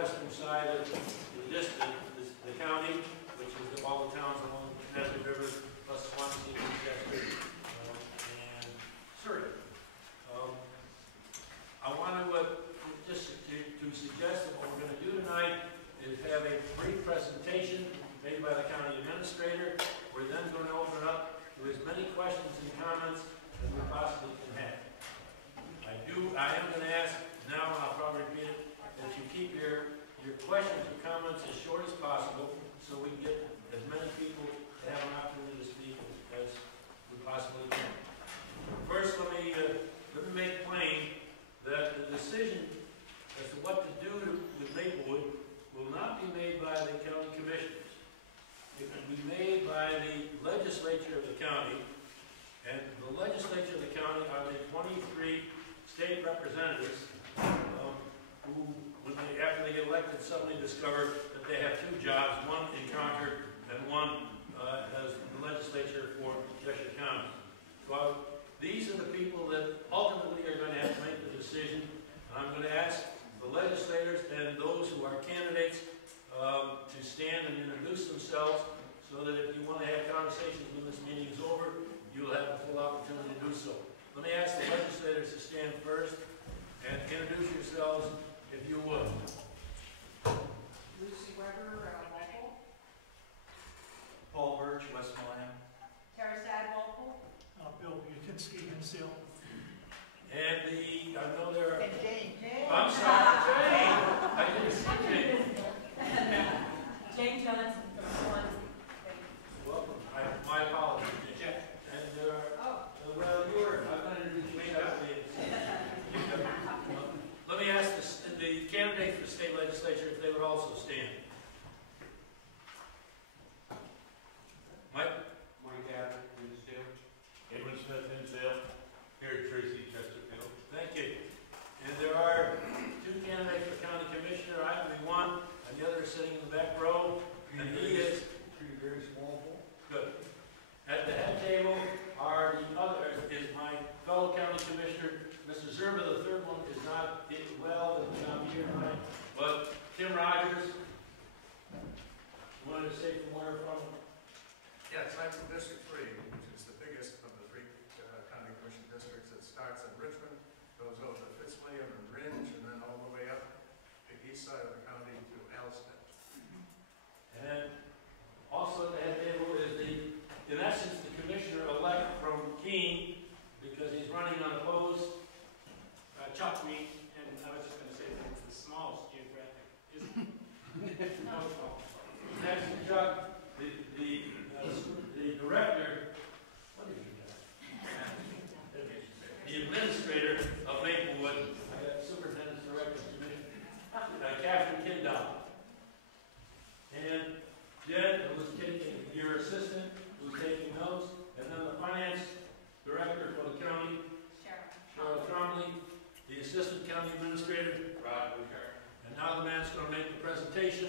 western side of the county, which is all the towns along the Connecticut River, plus Swansea, Chesterfield, and Surrey. I want to just to suggest that what we're going to do tonight is have a brief presentation made by the county administrator. We're then going to open it up to as many questions and comments as we possibly can have. I am going to ask now, and I'll probably repeat it, that you keep your questions or comments as short as possible so we can get as many people to have an opportunity to speak as we possibly can. First, let me make plain that the decision as to what to do with Maplewood will not be made by the county commissioners. It will be made by the legislature of the county, and the legislature of the county are the 23 state representatives who, after they get elected, suddenly discover that they have two jobs, one in Concord and one as the legislature for Cheshire County. So these are the people that ultimately are going to have to make the decision. And I'm going to ask the legislators and those who are candidates to stand and introduce themselves so that if you want to have conversations when this meeting is over, you'll have a full opportunity to do so. Let me ask the legislators to stand first and introduce yourselves, if you would. Lucy Weber, local. Paul Birch, Westmoreland. Tara Sad, local. Bill Butinsky, Hinsdale. And I know there are... And Jane. I'm sorry, Jane! I didn't see Jane. Jane Johnson from Swansea. Welcome. My apologies. Jeff. And there are... Oh. Well, I'm going to introduce you separately. Let me ask the candidate for the state legislature if they would also stand. Mike? Mike Abbott, Hinsdale. Edwin Smith, Hinsdale. Harry Tracy, Chesterfield. Thank you. And there are two candidates for county commissioner. I have one, and the other is sitting in the back row. And he is... Pretty very small. Good. At the head table are the others, is my fellow county commissioner, Mr. Zerba. The third one is not well, and not here tonight, but Tim Rogers. Wanted to say from where from? Yes, I'm from District 3, which is the biggest of the three county commission districts. It starts in Richmond, goes over to Fitzwilliam and Ringe, and then all the way up the east side of the county to Alston. And also at the head table is in essence, the commissioner-elect from Keene, because he's running unopposed. Chuck Mead, and I was just going to say that it's the smallest geographic, isn't it? No. Next to Chuck, the director, what did you got? The administrator of Maplewood, I got superintendent's director, Catherine Kindall. And Jed, who's taking your assistant, who's taking notes, and then the finance director for the county, Cheryl Tromley, the assistant county administrator, Rod Lucar. and now the man's going to make the presentation.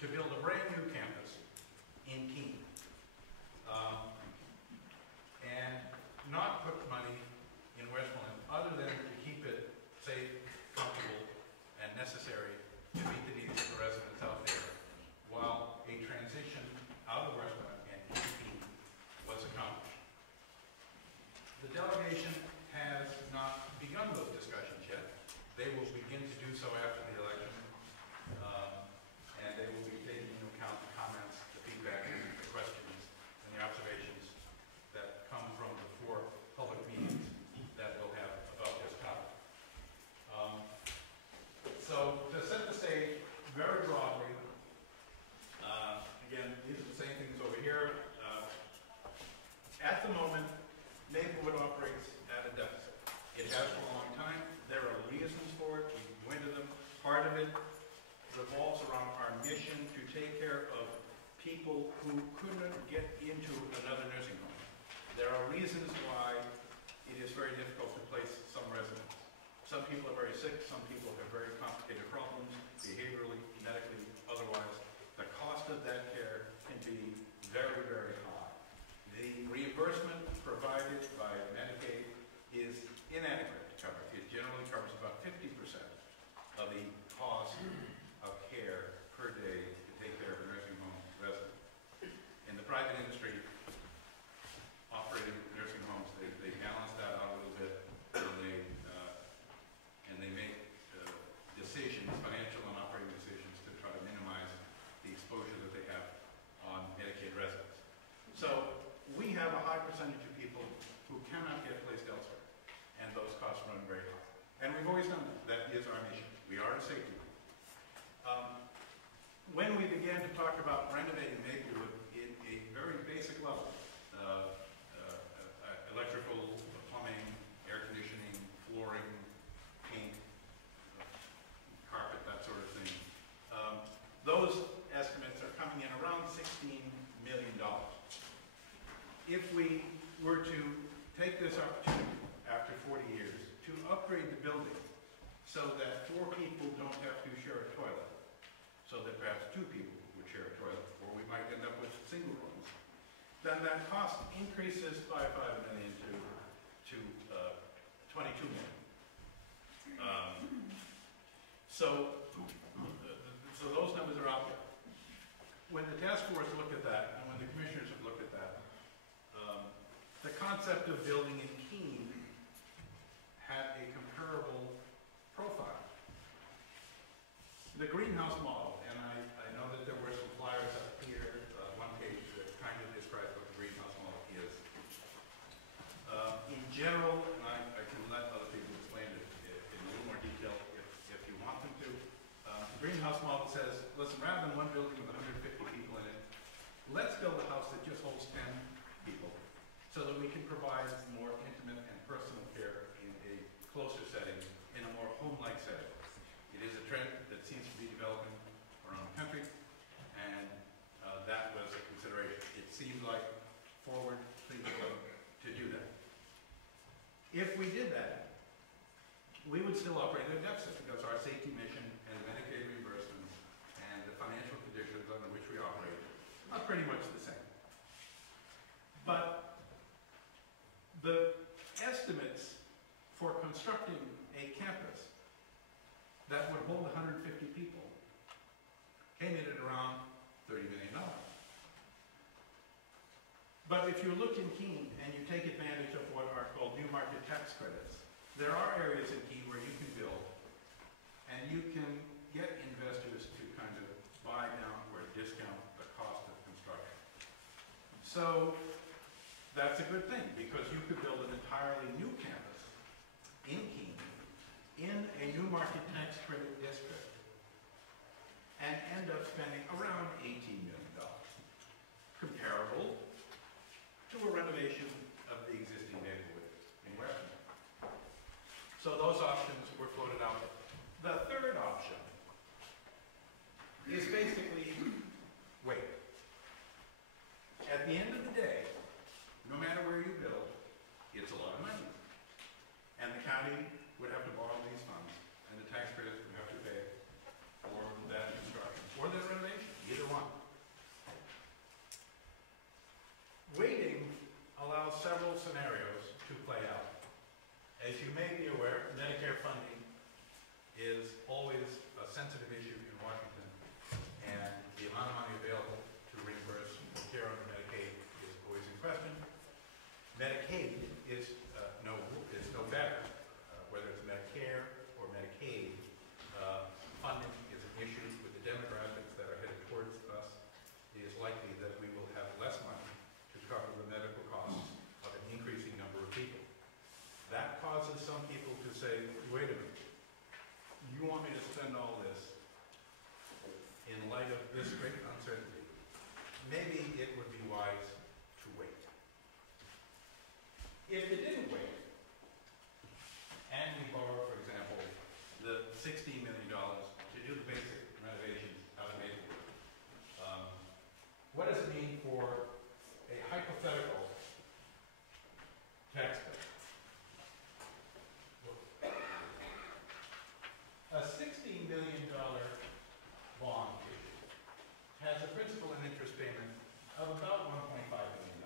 to build a brand new campus in Keene. And not put money in Westmoreland other than to keep it safe, comfortable, and necessary to meet the needs of the residents out there, while a transition out of Westmoreland and into Keene was accomplished. The delegation has not begun those discussions yet. They will begin to do so after the election, and they will be taking into account the comments, the feedback, the questions, and the observations that come from the 4 public meetings that we'll have about this topic. So to set the stage very broadly, again, these are the same things over here. At the moment, Maplewood operates at a deficit. It has for a long time. There are reasons for it. We can go into them. Part of it revolves around our mission to take care of people who couldn't get into another nursing home. There are reasons why it is very difficult to place some residents. Some people are very sick. Some people have very complicated problems, behaviorally, medically, otherwise. The cost of that care can be very, very high. The reimbursement provided by Medicaid is inadequate to cover. It generally covers about 50% of the cost of care per day to take care of a nursing home resident. In the private industry, operating nursing homes, they balance that out a little bit, and they make decisions, financial and operating decisions, to try to minimize the exposure that they have on Medicaid residents. So we have a high percentage of people who cannot get placed elsewhere, and those costs run very high. And we've always done that. That is our mission. We are a safety net. When we began to talk about renovating Maplewood in a very basic level, electrical, plumbing, air conditioning, flooring, paint, carpet, that sort of thing, those estimates are coming in around $16 million. If we were to take this opportunity after 40 years to upgrade the building so that 4 people don't have to share a toilet, so that perhaps 2 people would share a toilet, or we might end up with single rooms, then that cost increases by $5 million to $22 million. So those numbers are out there. When the task force looked at that, and when the commissioners have looked at that, the concept of building in Keene had a comparable profile. The greenhouse model, and I know that there were some flyers up here, one page that kind of describes what the greenhouse model is. In general, and I can let other people explain it in a little more detail if you want them to, the greenhouse model says, listen, rather than one building with 150 people in it, let's build a house that just holds 10 people, so that we can provide more intimate and personal care in a closer setting, in a more home-like setting. It is a trend that seems to be developing around the country, and that was a consideration. It seemed like forward thinking to do that. If we did that, we would still operate at a deficit, because our safety mission and the Medicaid reimbursements and the financial conditions under which we operate are pretty much the same. But the estimates for constructing a campus that would hold 150 people came in at around $30 million. But if you look in Keene and you take advantage of what are called new market tax credits, there are areas in Keene where you can build and you can get investors to kind of buy down or discount the cost of construction. So that's a good thing, because you could build an entirely new campus in Keene in a new market tax credit district and end up spending around $18 million, comparable to a renovation of the existing Maplewood in Westmoreland. So those options were floated out there. The third option is basically wait. At the end of the day, no matter where you build, it's a lot of money. And the county would have to borrow these funds, and the taxpayers would have to pay for that construction or that renovation. causes some people to say, wait a minute, you want me to spend all this in light of this great uncertainty? Maybe it would be wise to wait. If you didn't wait, and we borrow, for example, the $16 million to do the basic renovations out of Maplewood, what does it mean for a hypothetical tax bill? A $16 million bond issue has a principal and interest payment of about $1.5 million.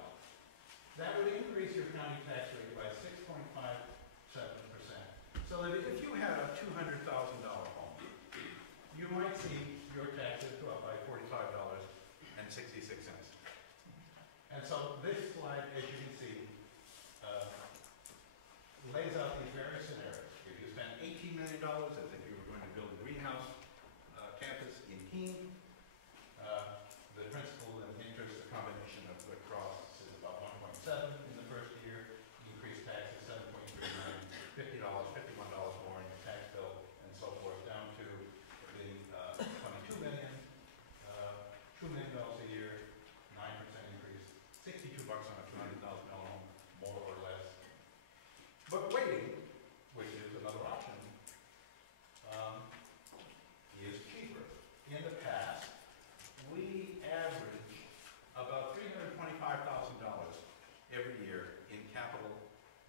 That would increase your county tax rate by 6.57%. So that if you had a $200,000 home, you might see your taxes go up by $45.66. And so this slide, as you can see, lays out these various scenarios. If you spend $18 million, as if you were going to build a greenhouse campus in Keene, the principal and interest, the combination of the costs is about 1.7 in the first year, increased taxes 7.39, $50, $51 more in your tax bill, and so forth, down to the 22 million, $2 million a year, 9% increase, $62 on a $200,000 home, more or less. But waiting, which is another option, is cheaper. In the past, we average about $325,000 every year in capital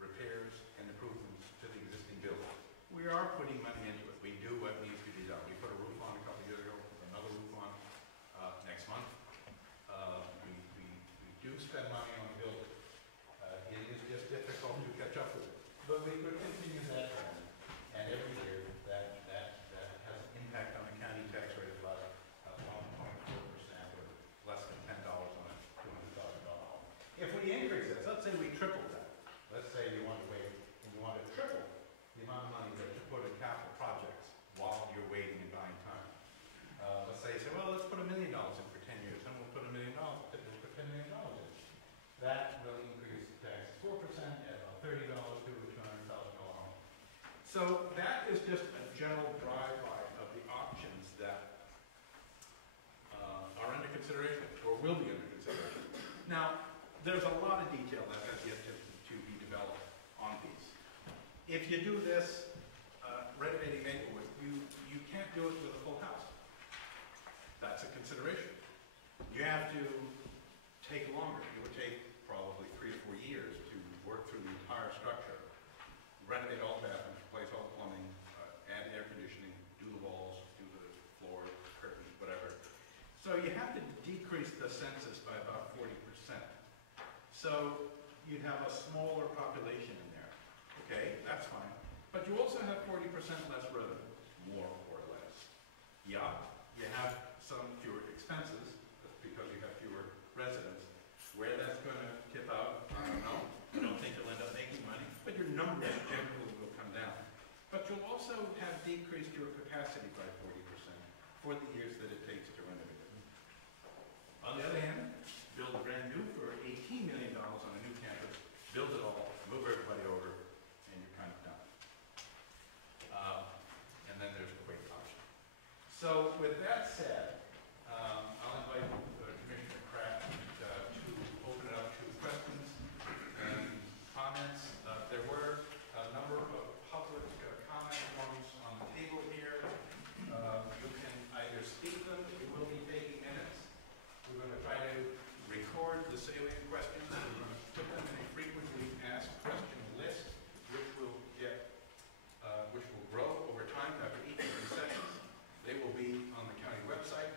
repairs and improvements to the existing building. We are putting money into it. We do what needs to be done. We put a roof on a couple of years ago, put another roof on next month. We do spend money on the building. It is just difficult to catch up with it. But we could continue that trend, and every year that has an impact on the county tax rate of about 1.4% or less than $10 on a $200,000 home. If we increase it, let's say we triple that. Let's say you want to wait and you want to triple the amount of money that you put in capital projects while you're waiting and buying time. Let's say you say, well, let's put $1 million in for 10 years, and we'll put $1 million, put $10 million in. That will increase the tax 4% at about $30 to a $200,000 home. So that is just a general drive-by of the options that are under consideration, or will be under consideration. Now, there's a lot of detail that has yet to be developed on these. If you do this, renovating Maplewood, you can't do it with a full house. That's a consideration. You have to take longer. It would take probably 3 or 4 years to work through the entire structure, renovate all the bathrooms, replace all the plumbing, add air conditioning, do the walls, do the floor, curtains, whatever. So you have to decrease the census by about 40%. So you'd have a smaller population in there. Okay, that's fine. But you also have 40% less revenue, more or less. Yeah, you have some fewer expenses because you have fewer residents. Where that's going to tip out, I don't know. I don't think you'll end up making money, but your numbers generally will come down. But you'll also have decreased your capacity by 40% for the years that it takes to renovate it. On the other hand, build a brand new for $18 million on a new campus, build it all, move everybody over, and you're kind of done. And then there's the wait option. So with that said, I'll invite Commissioner Kraft to open it up to questions and comments. There were a number of public comment forms on the table here. You can either speak them, we will be taking minutes. We're going to try to record the salient questions. We're going to put them in a frequently asked question list, which will grow over time after each of these sessions. They will be on the county website.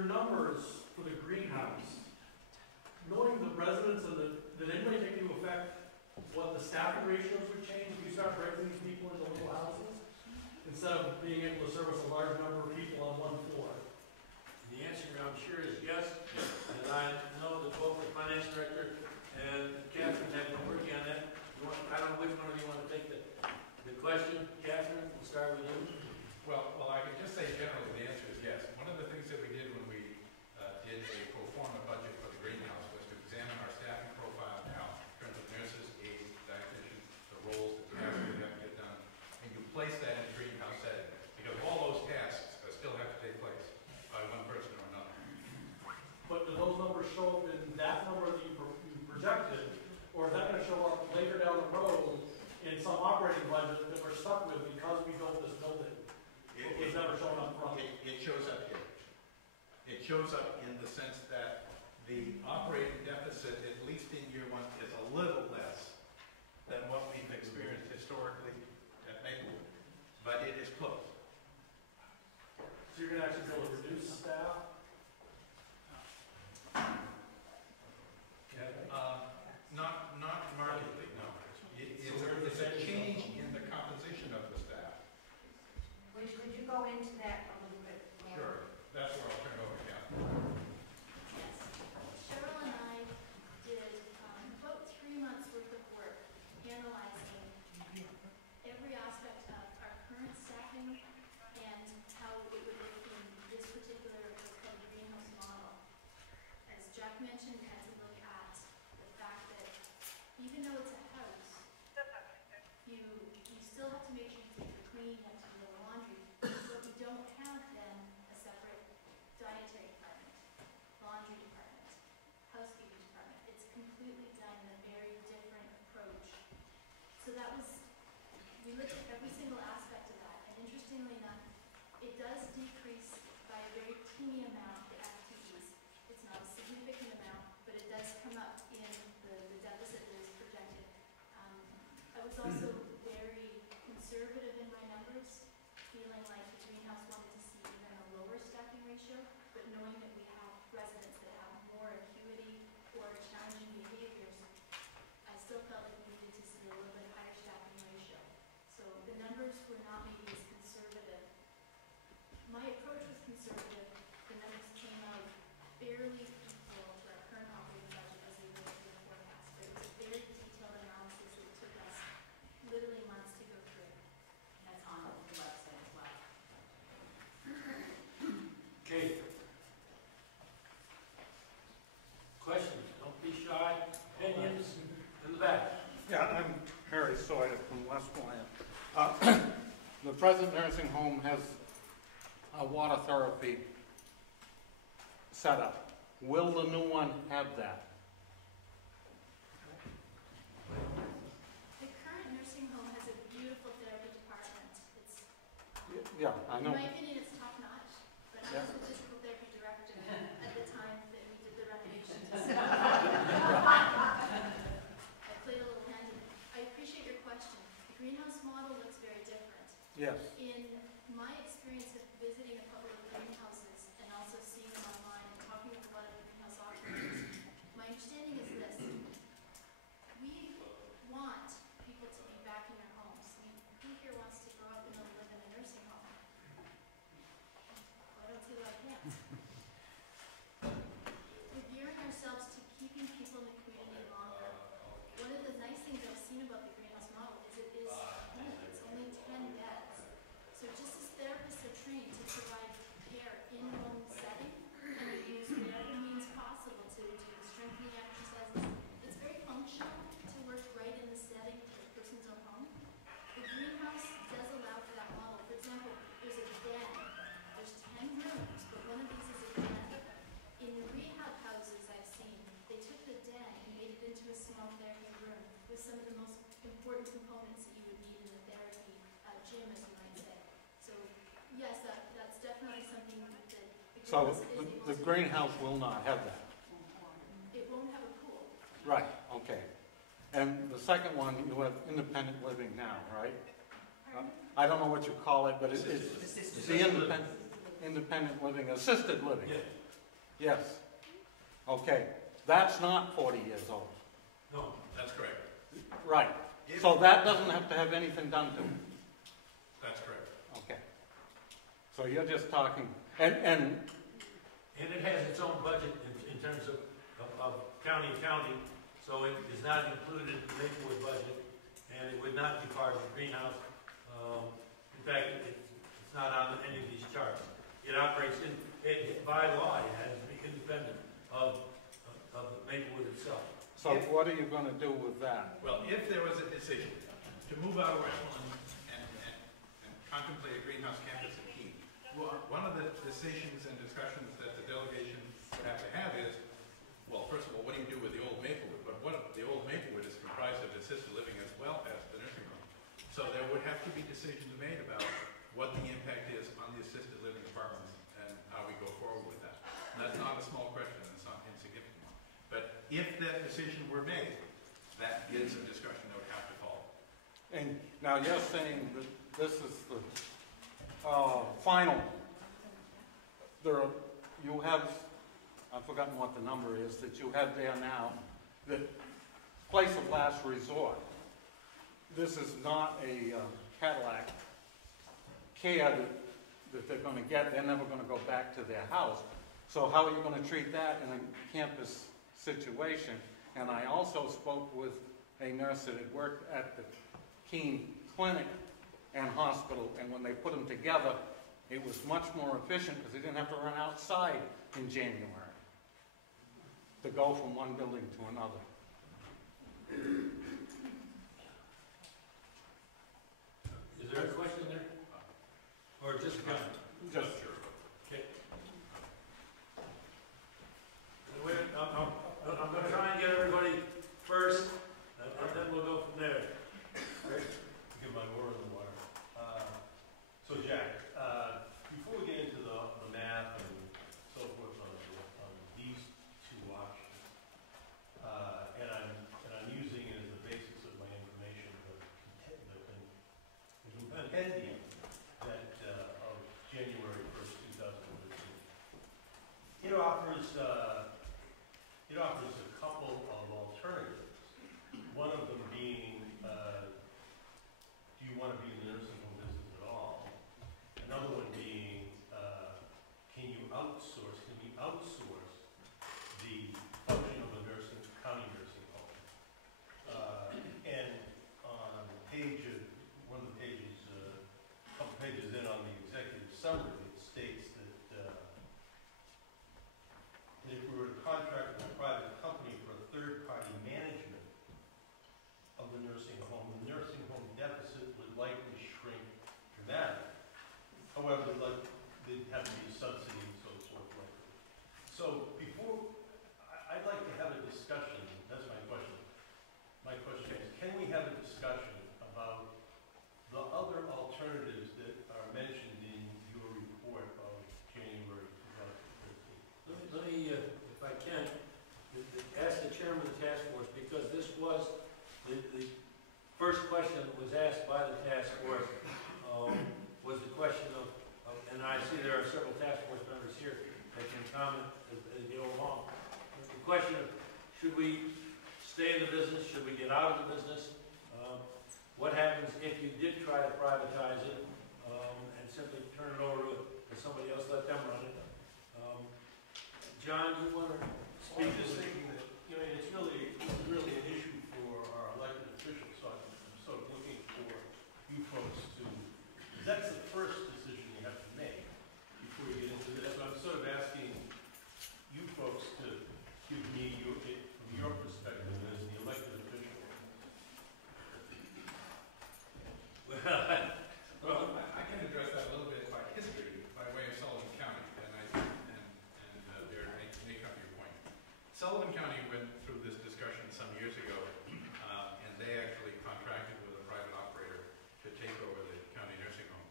your numbers for the greenhouse, knowing the residents and did anybody take into effect what the staffing ratios would change if you start breaking these people into little houses? Instead of being able to service a large number of people on one floor? The answer, I'm sure, is yes, and I know that both the finance director and Catherine have been working on that. I don't know which one of you want to take the question. Catherine, we'll start with you. Well, I can just say generally the answer is yes. One of the things that we did when we did a pro forma budget for the greenhouse was to examine our staffing profile now in terms of nurses, aides, dietitians, the roles, the tasks that have to get done, and you place that in the greenhouse setting because all those tasks still have to take place by one person or another. But do those numbers show up in that number that you projected, or is that going to show up later down the road in some operating budget that we're stuck with because we built this building? It's never shown up front. It shows up here. It shows up in the sense that the operating deficit, at least in year one, is a little less than what we've experienced historically at Maplewood, but it is close. So you're going to actually be able to reduce staff? Not markedly, no. It's a change in the composition of the staff. Could you go into that a little bit more? Sure, that's where I'll turn it over to Catherine. Yes. Cheryl and I did about 3 months worth of work analyzing every aspect of our current staffing and how it would look in this particular what's called the greenhouse model. As Jack mentioned, we had to look at the fact that even though it's a house, you still have to make sure you take the clean, you have to do the laundry, but we don't have then a separate dietary department, laundry department, housekeeping department. It's completely done in a very different approach. So that was, we looked at every single aspect of that, and interestingly enough, it does decrease by a very teeny amount the FTEs. It's not a significant amount, but it does come up in the deficit that is projected. I was also very conservative in my numbers, feeling like the greenhouse wanted to see even a lower staffing ratio, but knowing that we have residents that have more acuity or challenging behaviors, I still felt like we needed to see a little bit higher staffing ratio. So the numbers were not maybe as conservative. My approach was conservative. The numbers came out fairly equal to our current operating budget as we went through the forecast. But it was a very detailed analysis that took us literally months to go through. That's on the website as well. Okay. Questions? Don't be shy. Opinions in the back. Yeah, I'm Harry Sawyer from Westmoreland. The present nursing home has a water therapy setup. Will the new one have that? The current nursing home has a beautiful therapy department. It's, Yeah, I know. in my opinion, it's top notch. But I Yeah. was the physical therapy director at the time that we did the renovations. I played a little hand in it. I appreciate your question. The greenhouse model looks very different. Yes. In my experience of visiting a couple of greenhouses and also seeing them online and talking with a lot of greenhouse operators, my understanding is this. We want people to be back in their homes. I mean, who here wants to grow up and live in a nursing home? Well, I don't see a lot of hands. We're gearing ourselves to keeping people in the community longer. One of the nice things I've seen about the greenhouse model is it is small. It's only 10 beds. So just as therapists are trained to provide care in home setting and they use whatever means possible to do the strengthening exercises, it's very functional to work right in the setting of the person's own home. The greenhouse does allow for that model. For example, there's a den. There's 10 rooms, but one of these is a den. In the rehab houses I've seen, they took the den and made it into a small therapy room with some of the most important components that you would need in a therapy gym, as you might say. So yes, that's definitely something that the So greenhouse is able the to do. greenhouse will not have that? It won't have a pool. Right, okay. And the second one, you have independent living now, right? Pardon? I don't know what you call it, but it's the independent living, assisted living. Yeah. Yes. Okay, that's not 40 years old. No, That's correct. Right. So that doesn't have to have anything done to it. That's correct. Okay. So you're just talking, and and it has its own budget in terms of county, so it is not included in the Maplewood budget, and it would not be part of the greenhouse. In fact, it's not on any of these charts. It operates by law, it has to be independent of Maplewood itself. so what are you going to do with that? Well, if there was a decision to move out of Ashland and contemplate a greenhouse campus at Keene, one of the decisions and discussions that the delegation would have to have is, well, first of all, what do you do with the old Maplewood? But the old Maplewood is comprised of assisted living as well as the nursing home. So there would have to be decisions made about what the impact is on the assisted living apartments and how we go forward with that. And that's not a small question, it's not insignificant one. But if that decision were made, that is a discussion that would have to follow. And now you're saying that this is the final. You have, I've forgotten what the number is, that you have there now, the place of last resort. This is not a Cadillac care that they're going to get. They're never going to go back to their house. So how are you going to treat that in a campus situation? And I also spoke with a nurse that had worked at the Keene Clinic and hospital, and when they put them together, it was much more efficient because they didn't have to run outside in January to go from one building to another. Is there a question there? Or just a comment? Just Okay. I'm going to try and get everybody first, and then we'll go from there. Rick? Get my oar in the water. So Jack, before we get into the math and so forth on these two options, and I'm using it as the basis of my information, the compendium that of January 1st, 2013. It offers a couple of alternatives. One of them being, do you want to be in the nursing home business at all? Another one being, can you outsource the function of a county nursing home? And on one of the pages, a couple pages in on the executive summary, it states that if we were to contract with a private company for a third-party management of the nursing home deficit would likely shrink dramatically. However, there'd have to be a subsidy and so forth. So I'd like to have a discussion, that's my question. My question is, can we have a discussion about the other alternatives that are mentioned in your report of January 2013? Let me, if I can, ask the chairman of the task force, because this was the first question that was asked by the task force, was the question of, and I see there are several task force members here that can comment as they go along. The question of, should we stay in the business? Should we get out of the business? What happens if you did try to privatize it and simply turn it over to somebody else, let them run it? John, you want to speak? I'm just thinking that, it's really an issue for our elected officials, so I'm sort of looking for you folks to, because that's the first decision you have to make before you get into this. So I'm sort of asking you folks to give me from your perspective as the elected official. Well, I can address that a little bit by history, by way of Sullivan County, and there may come to your point. Sullivan County went through this discussion some years ago, and they actually contracted with a private operator to take over the county nursing home.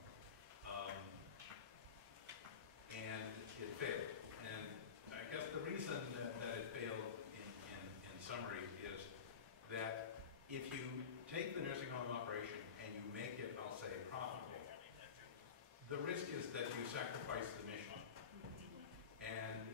And it failed. And I guess the reason that it failed in summary is that if you take the nursing home operation and you make it, I'll say, profitable, the risk is that you sacrifice the mission. And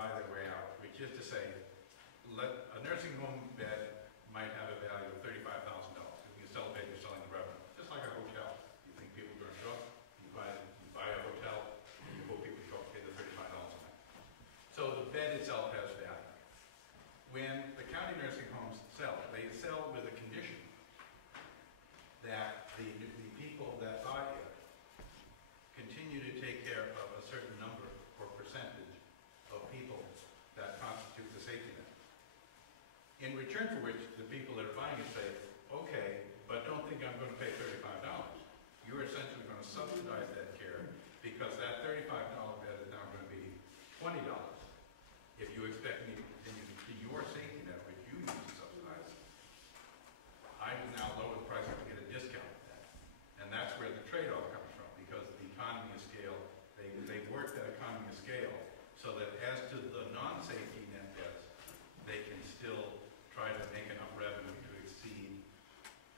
buy their way out, which is to say, a nursing home bed might have a value of $35,000. If you sell a bed, you're selling the revenue. Just like a hotel. You think people are going to show up, you buy a hotel, and you hope people show up, pay the $35 a night. So the bed itself has value. When the county nursing homes sell, they sell with a condition that the people that buy it continue to take care of a certain number or percentage of people that constitute the safety net. In return for which, the people that are buying it say, okay, but don't think I'm going to pay $35. You're essentially going to subsidize that care because that $35 bed is now going to be $20 if you expect me to continue to keep your safety net, which you used to subsidize. I will now lower the price to get a discount of that. And that's where the trade-off comes from, because the economy of scale, they work that economy of scale so that as to the non-safety net beds, they can still try to make enough revenue to exceed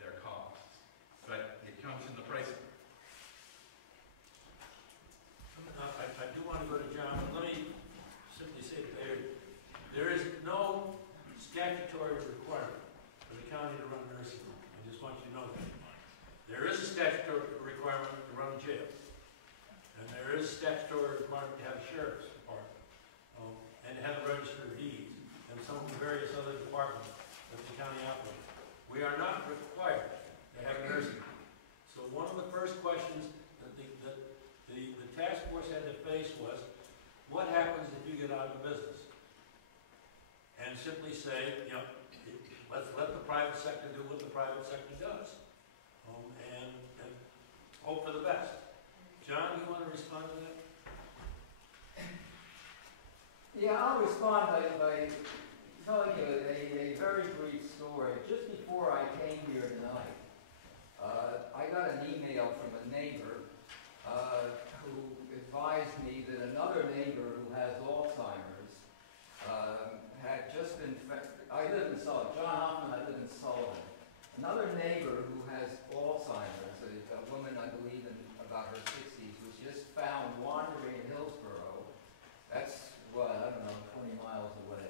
their costs. But it comes in the pricing. I do want to go to John, but let me simply say that there is no statutory requirement for the county to run a nursing home. I just want you to know that. There is a statutory requirement to run a jail. And there is a statutory requirement to have a sheriff's department. And to have a register of deeds. And some of the various other departments that the county operates. We are not required to have a nursing home. So one of the first questions that the task force had to face was, what happens if you get out of the business? And simply say, you know, let's let the private sector do what the private sector does. And hope for the best. John, you want to respond to that? Yeah, I'll respond by telling you a very brief story. Just before I came here tonight, I got an email from a neighbor who advised me that another neighbor who has Alzheimer's had just been, I live in Sullivan, John Hoffman, I live in Sullivan. Another neighbor who has Alzheimer's, a woman I believe in about her 60s, was just found wandering in Hillsborough. That's, what, I don't know, 20 miles away.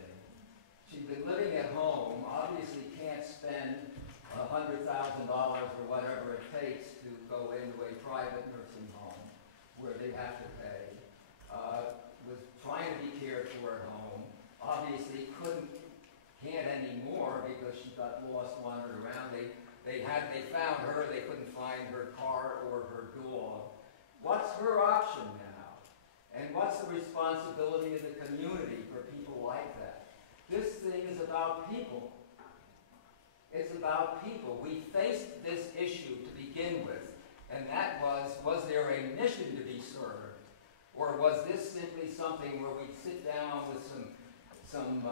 She'd been living at home, obviously can't spend $100,000 or whatever it takes to go into a private nursing home where they have to pay. Was trying to be cared for at home. Obviously can't anymore because she got lost wandering around. They found her, they couldn't find her car or her dog. What's her option now? And what's the responsibility of the community for people like that? This thing is about people. It's about people. We faced this issue to begin with, and that was there a mission to be served? Or was this simply something where we'd sit down with some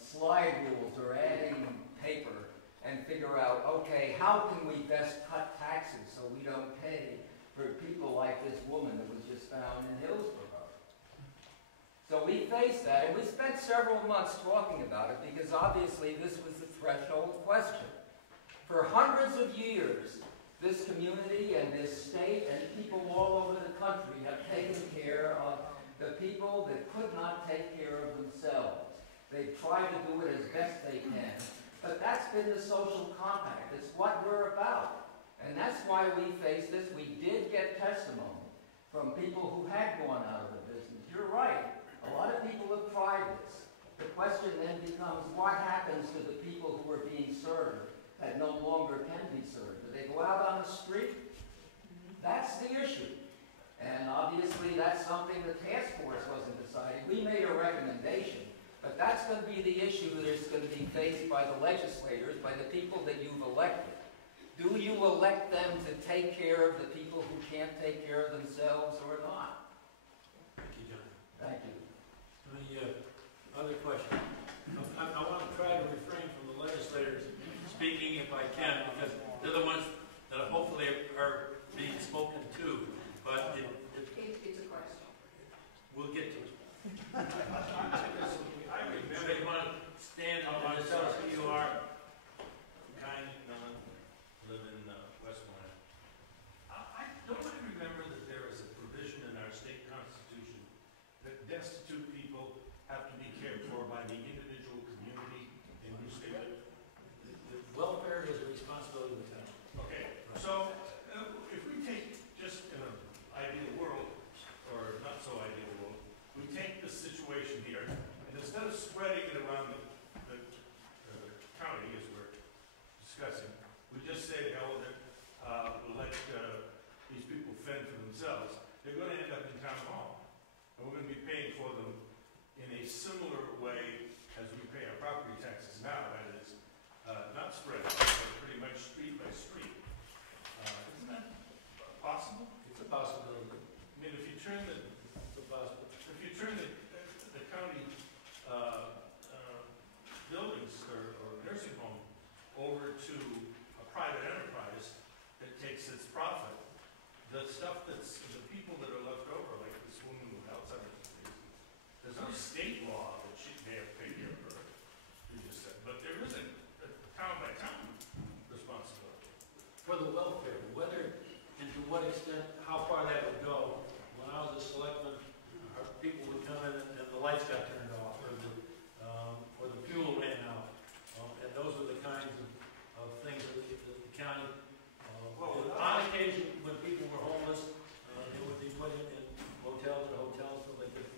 slide rules or adding paper and figure out, okay, how can we best cut taxes so we don't pay for people like this woman that was just found in Hillsborough? So we faced that, and we spent several months talking about it because obviously this was the threshold question. For hundreds of years, this community and this state and people all over the country have taken care of the people that could not take care of themselves. They've tried to do it as best they can, but that's been the social compact. It's what we're about. And that's why we face this. We did get testimony from people who had gone out of the business. You're right. A lot of people have tried this. The question then becomes, what happens to the people who are being served that no longer can be served? Do they go out on the street? That's the issue. And obviously that's something the task force wasn't deciding. We made a recommendation, but that's going to be the issue that is going to be faced by the legislators, by the people that you've elected. Do you elect them to take care of the people who can't take care of themselves or not? Thank you, John. Thank you. Any other questions? I want to try to refrain from the legislators speaking if I can, because they're the ones that hopefully are being spoken to. But It's a question. We'll get to it. I remember. So you want to stand up and tell us who you are? Kind none, live in Westmoreland. Don't I remember that there is a provision in our state constitution that destitute people have to be state law that they have to pay here for, you just said, but there isn't a town by town responsibility. For the welfare, whether and to what extent, how far that would go. When I was a selectman, people would come in and the lights got turned off, or the fuel ran out. And those were the kinds of things that the county, on occasion, when people were homeless, they would be put in hotels so they could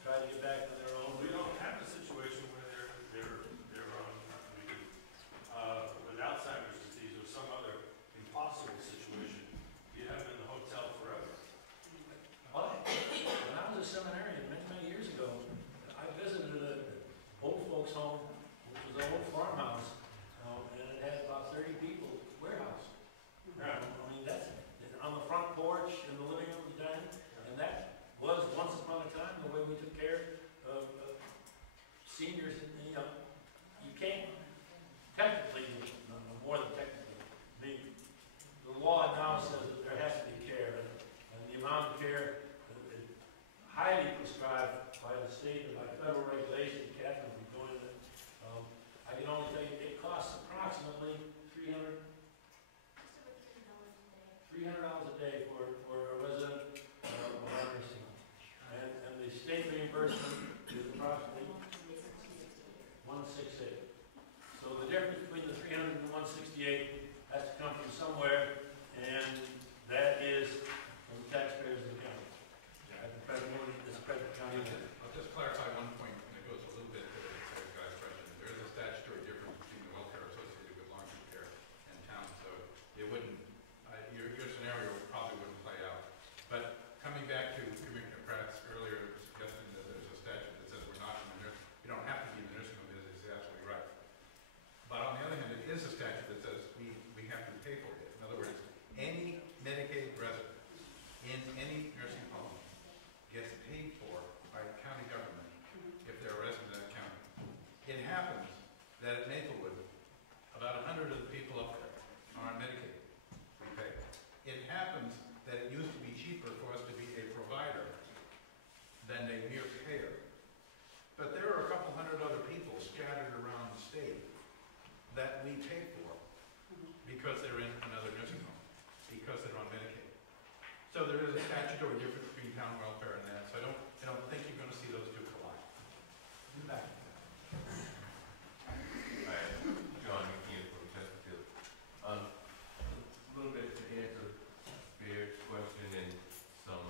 try to get back on their own. We don't have a situation where they're with Alzheimer's disease or some other impossible situation. You have them in the hotel forever. When I was a seminarian many years ago, I visited an old folks home, which was an old farmhouse, and it had about 30 people, warehouse. Yeah. I mean, that's on the front porch, in the living room, the dining, and that was once upon a time the way we took care of seniors. And, you can't technically, no, more than technically, the law now says that there has to be care, and the amount of care is highly prescribed by the state and by federal regulation. Catherine will be going into it. I can only tell you it costs approximately $300 a day for a resident of a nursing home. And the state reimbursement is approximately $168. So the difference between the $300 and the $168 has to come from somewhere, and that is from the taxpayers of the county. At the present moment, this present county. I'll just clarify one point, and it goes a little bit to the guy's question. There is a statutory difference between the welfare associated with long-term care and town, so it wouldn't, your scenario probably wouldn't play out. But coming back to Commissioner Pratt's earlier suggestion that there's a statute that says we're not in the nursing, you don't have to be in the nursing home business, is absolutely right. But on the other hand, it is a statute that says we have to pay for it. In other words, any Medicaid resident in any nursing home gets paid for by county government if they're a resident of that county. It happens that at Maplewood, about 100 of the people up there are on Medicaid. We pay. It happens that it used to be cheaper for us to be a provider than a mere payer. But there are a couple hundred other people scattered around the state that we pay for because they're in another nursing home, because they're on Medicaid. So there is a statutory difference between town welfare and that. So I don't think you're going to see those two collide. Back. Hi, John Keene from Chesterfield. A little bit to answer Beard's question and some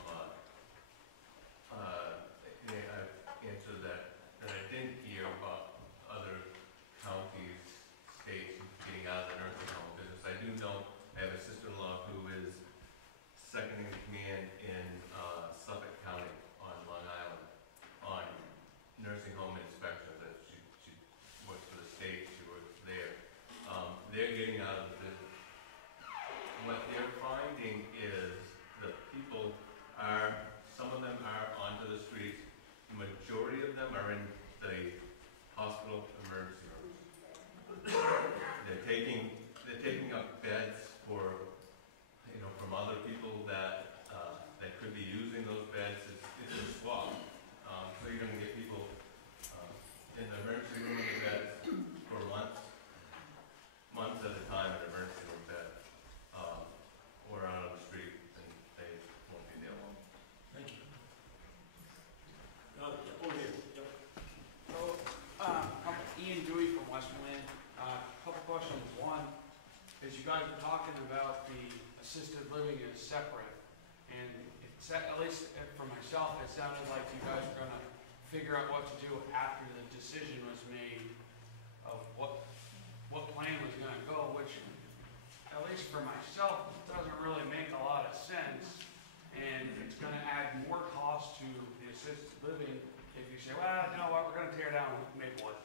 answer that I didn't hear about other counties, states getting out of the nursing home business. I do know I have a sister-in-law who is second in command in Suffolk County on Long Island on nursing home inspections. That she works for the state, she works there. They're getting out of the business. What they're finding is the people are, some of them are onto the streets. The majority of them are in the hospital emergency rooms. They're taking up beds for, from other people that could be using those beds. It's a swap. So you're going to get people in the emergency room in the beds for months at a time in an emergency room bed, or out on the street, and they won't be there long. Thank you. Over here. Yep. So, I'm Ian Dewey from Westmoreland. Couple questions. One, as you guys were talking about the assisted living is separate, and at least for myself, it sounded like you guys were going to figure out what to do after the decision was made of what plan was going to go, which, at least for myself, doesn't really make a lot of sense, and it's going to add more cost to the assisted living if you say, well, you know what, we're going to tear down Maplewood.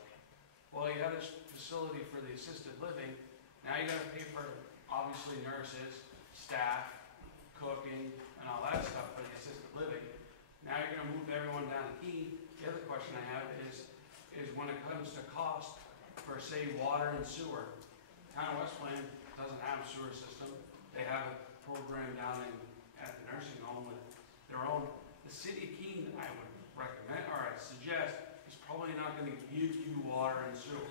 Well, you have this facility for the assisted living. Now you got to pay for, obviously, nurses, staff, cooking, and all that stuff for the assisted living. Now you're going to move everyone down to Keene. The other question I have is when it comes to cost for, say, water and sewer, Town of Westmoreland doesn't have a sewer system. They have a program down at the nursing home with their own. The city of Keene, I would recommend, or I suggest, and sewer.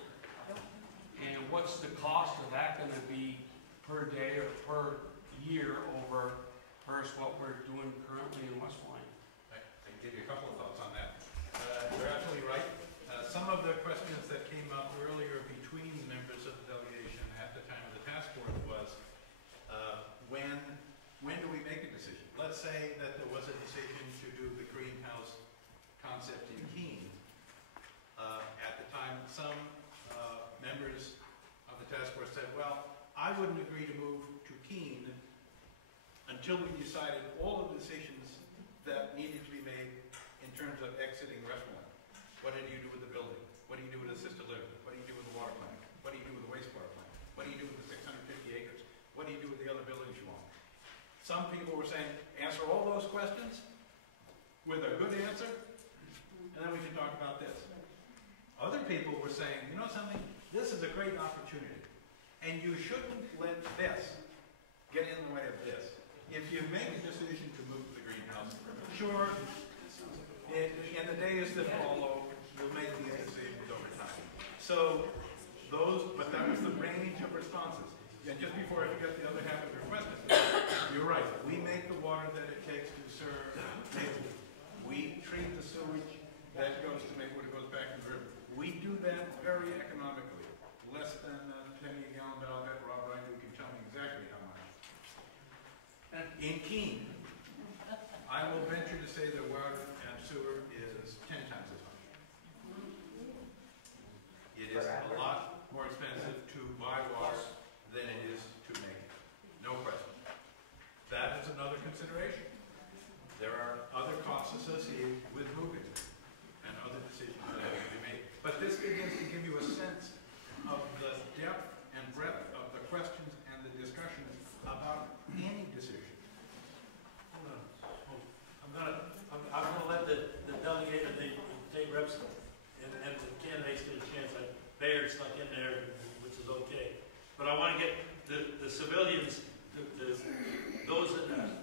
And what's the cost of that gonna be per day or per year over versus what we're doing currently in Westmoreland? I can give you a couple of thoughts on that. You're absolutely right. Some of the questions that came up earlier between members of the delegation at the time of the task force was, when do we make a decision? Let's say that there was a decision to do the greenhouse concept in Keene. At the time, some members of the task force said, well, I wouldn't agree to move to Keene until we decided all of the decisions that needed to be made in terms of exiting Westmoreland. What do you do with the building? What do you do with assisted living? What do you do with the water plant? What do you do with the wastewater plant? What do you do with the 650 acres? What do you do with the other buildings you own? Some people were saying, answer all those questions with a good answer, and then we can talk about this. Other people were saying, you know something? This is a great opportunity, and you shouldn't let this get in the way of this. If you make a decision to move to the greenhouse, sure, in the days that follow, you'll make these decisions over time. So but that was the range of responses. And just before I forget the other half of your question, you're right. We make the water that it takes to serve Maplewood. We treat the sewage that goes to Maplewood, it goes back in the river. We do that very economically. Less than a penny a gallon, but I'll bet Rob Ryan can tell me exactly how much. In Keene, I will venture to say that water and sewer is 10 times as much. It is a lot more expensive to buy water than it is to make it. No question. That is another consideration. There are other costs associated with moving and other decisions that have to be made. But this begins to give you a sense of the depth and breadth of the questions and the discussions about any decision. I'm gonna let the delegate and the state reps and the candidates get a chance. Bayer snuck in there, which is okay. But I want to get the civilians, those that are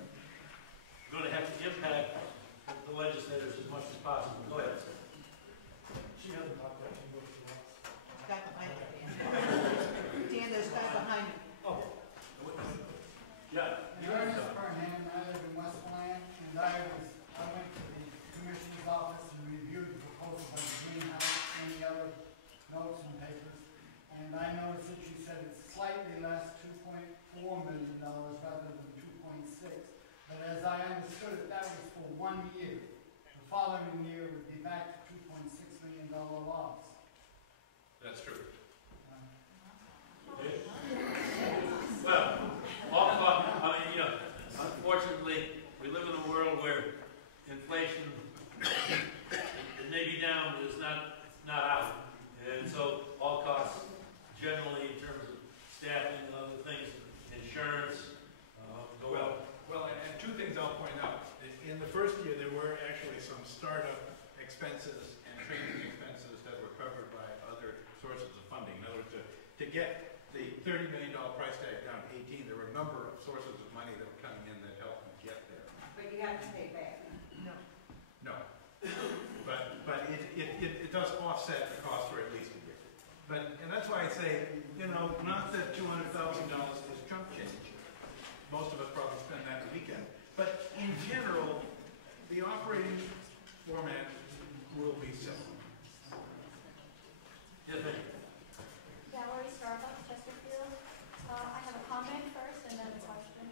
going to have to impact the legislators as much as possible. Go ahead. She hasn't talked yet. She goes to us. Guy behind you, Dan. Dan, there's a guy behind you. Oh. Yeah. Ernest Burnham, I live in Westmoreland, and I went to the commissioner's office and reviewed the proposal by the greenhouse and the other notes and papers. And I noticed that you said it's slightly less, $2.4 million rather than 2.6. But as I understood it, that was for 1 year. The following year would be back to $2.6 million loss. That's true. Well, unfortunately, we live in a world where inflation may be down, but it's not out. And so all costs, generally in terms of staffing and other things, insurance, go up. Well, and two things I'll point out. In the first year, there were actually some startup expenses and training expenses that were covered by other sources of funding. In other words, to get the $30 million price tag down to 18, there were a number of sources of money that were coming in that helped me get there. But you have to pay back. No. No. But it does offset the cost for at least a year. And that's why I say, not that $200,000 is chump change. Most of us probably spend that in a weekend. But in general, the operating format will be similar. Yes, ma'am. Valerie Starbuck, Chesterfield. I have a comment first and then a question.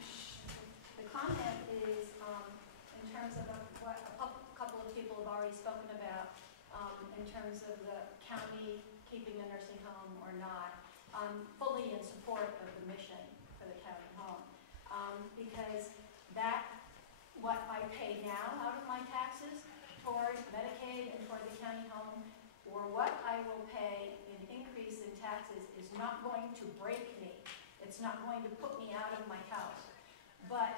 The comment is in terms of what a couple of people have already spoken about in terms of the county keeping a nursing home or not. I'm fully in support of the mission for the county home because what I pay now out of my taxes toward Medicaid and toward the county home, or what I will pay in increase in taxes is not going to break me. It's not going to put me out of my house. But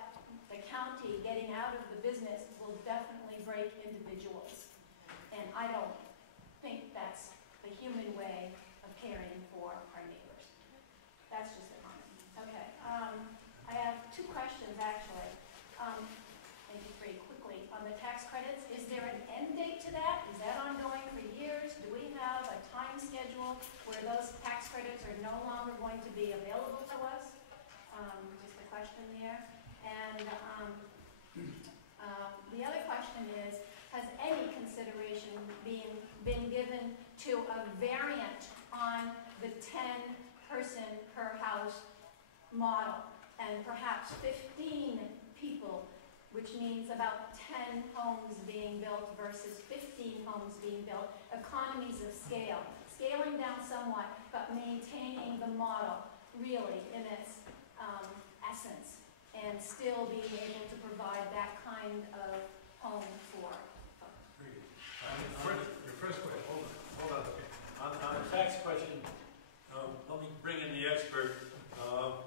the county getting out of the business will definitely break individuals. And I don't think that's the human way of caring for our neighbors. That's just a comment. Okay. I have two questions actually. Maybe three quickly. On the tax credits, is there an end date to that? Is that ongoing for years? Do we have a time schedule those tax credits are no longer going to be available to us. Just a question there. And the other question is, has any consideration been given to a variant on the 10-person per house model, and perhaps 15 people, which means about 10 homes being built versus 15 homes being built, economies of scale, scaling down somewhat, but maintaining the model really in its essence, and still being able to provide that kind of home for folks. Your first question, hold on. On the tax question, let me bring in the expert,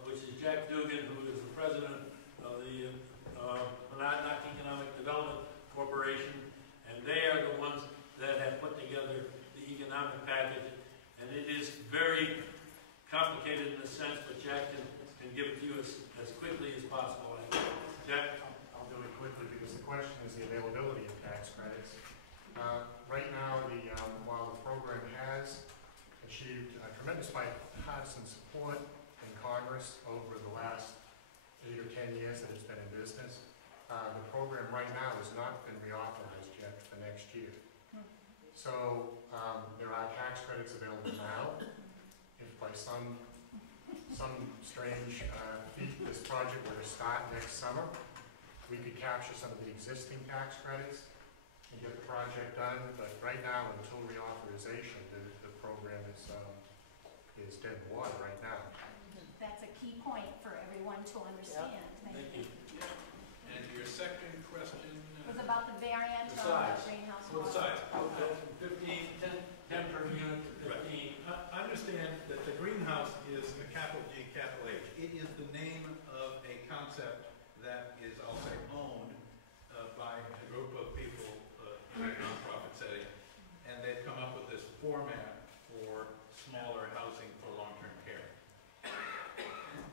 which is Jack Dugan, who is the president of the Monadnock Economic Development Corporation, and they are the ones that have put together the economic package, and it is very complicated in a sense, but Jack can give it to you as quickly as possible. Jack? I'll do it quickly because the question is the availability of tax credits. Right now, while the program has achieved tremendous bipartisan support in Congress over the last 8 or 10 years that it's been in business, the program right now has not been reauthorized yet for next year. So there are tax credits available now. If by some strange feat this project were to start next summer, we could capture some of the existing tax credits and get the project done. But right now, until reauthorization, the program is dead water right now. That's a key point for everyone to understand. Thank you. And your second question? Was about the variant The on the size. greenhouse What model. size? Okay, 10 per unit to 15. Understand that the greenhouse is a capital G, capital H. It is the name of a concept that is, I'll say, owned by a group of people in a nonprofit setting, and they've come up with this format for smaller housing for long-term care.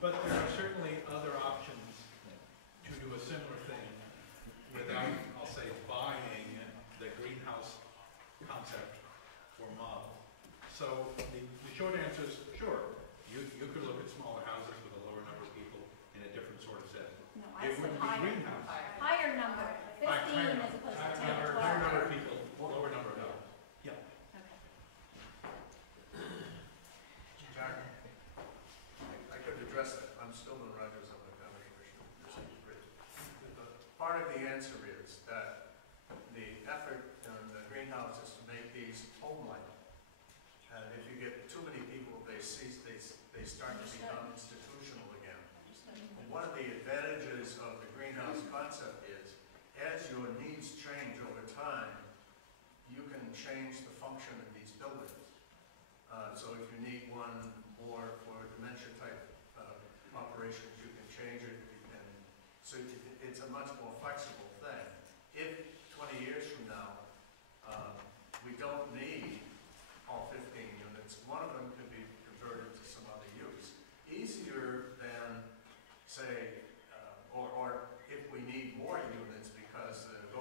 But there are certainly other options to do a similar thing without, I'll say, buying the greenhouse concept or model. So the short answer is, sure, you could look at smaller houses with a lower number of people in a different sort of setting. No, It I said wouldn't be higher. greenhouse. Higher number, 15 as opposed to 10 or 12. Higher number of people, lower number of dollars. Yeah. Okay. Jack, I could address that. I'm Stillman Rogers, I'm the county commissioner of District 3. Part of the answer is that the effort in the greenhouse is to make these home-like. And if you get too many people, they start to become institutional again. And one of the advantages of the greenhouse concept is, as your needs change over time, you can change the function of these buildings. So if you need one more for dementia type operations, you can change it. And so it's a much more flexible thing. If 20 years from now, we don't need all 15 units, one of them could be converted to some other use. Easier than, say, or if we need more units because the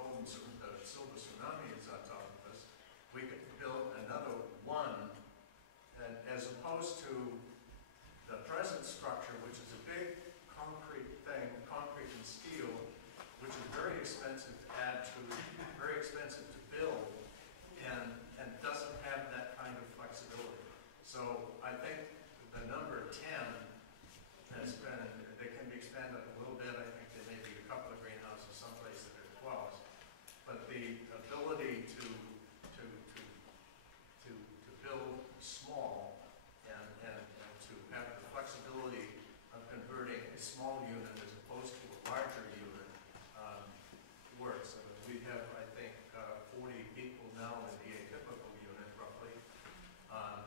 silver tsunami is on top of us, we could build another one, and as opposed to the present structure, which is a big concrete thing, concrete and steel, which is very expensive to add to, very expensive to build, and doesn't have that kind of flexibility. So I think the number 10 has been, they can be expanded a little bit. I think there may be a couple of greenhouses someplace that are 12. But the ability to build small and to have the flexibility of converting a small unit as opposed to a larger unit works. We have, I think, 40 people now in the atypical unit, roughly.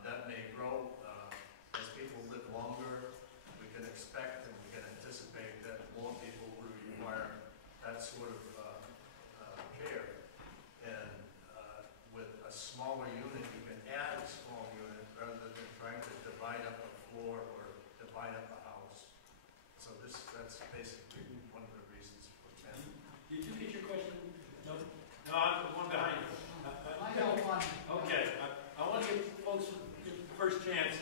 That may grow as people live longer. We can expect and we can anticipate that more people will require that sort of care. And with a smaller unit, you can add a small unit rather than trying to divide up a floor or divide up a house. So that's basically one of the reasons for 10. Did you get your question? No? No, I'm the one behind you. I got one. Okay. I want to give folks the first chance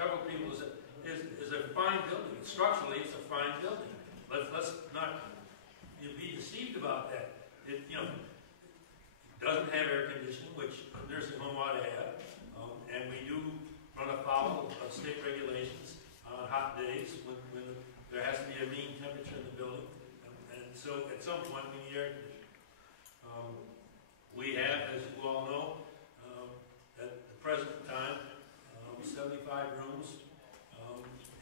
several people is a fine building. Structurally, it's a fine building. Let's not be deceived about that. It doesn't have air conditioning, which a nursing home ought to have, and we do run afoul of state regulations on hot days when there has to be a mean temperature in the building, and so at some point we need air conditioning. We have, as you all know, at the present time, 75 rooms,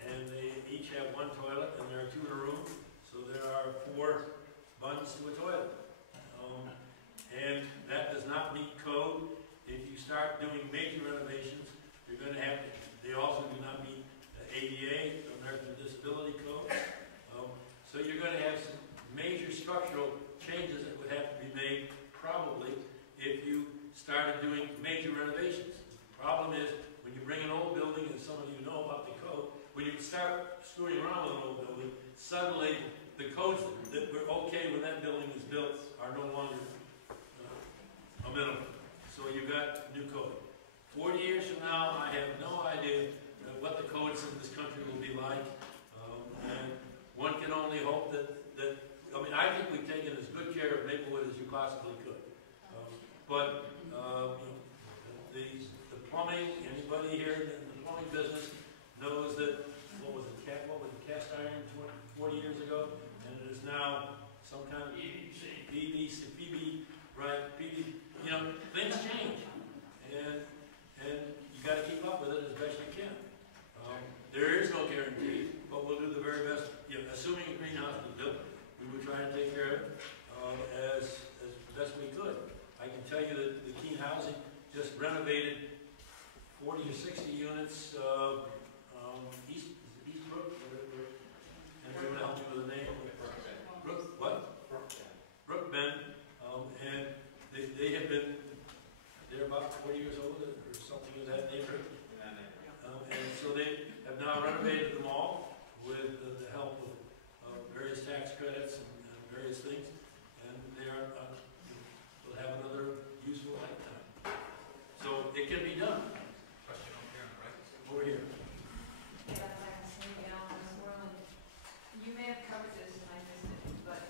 and they each have one toilet, and there are 2 in a room, so there are 4 buns to a toilet. And that does not meet code. If you start doing major renovations, you're going to have to, they also do not meet the ADA, American Disability Code. So you're going to have some major structural changes that would have to be made, probably, if you started doing major renovations. The problem is, when you bring an old building, and some of you know about the code, when you start screwing around with an old building, suddenly the codes that were okay when that building was built are no longer a minimum. So you've got new code. 40 years from now, I have no idea what the codes in this country will be like. And one can only hope that I think we've taken as good care of Maplewood as you possibly could. But the plumbing, anybody here in the plumbing business knows that, what was it, cast iron 40 years ago? And it is now some kind of PVC, right, PVC. Things change, and you got to keep up with it as best you can. There is no guarantee, but we'll do the very best. Assuming a greenhouse was built, we would try and take care of it as best we could. I can tell you that the Keene Housing just renovated 40 to 60 units Eastbrook, and we're going to help you with the name. Brookbend, and they have been, they're about 40 years old or something of that nature. And so they have now renovated them all with the help of various tax credits and various things. And they will have another useful lifetime. So it can be done. Question over here, right? Over here. You may have covered this and I missed it, but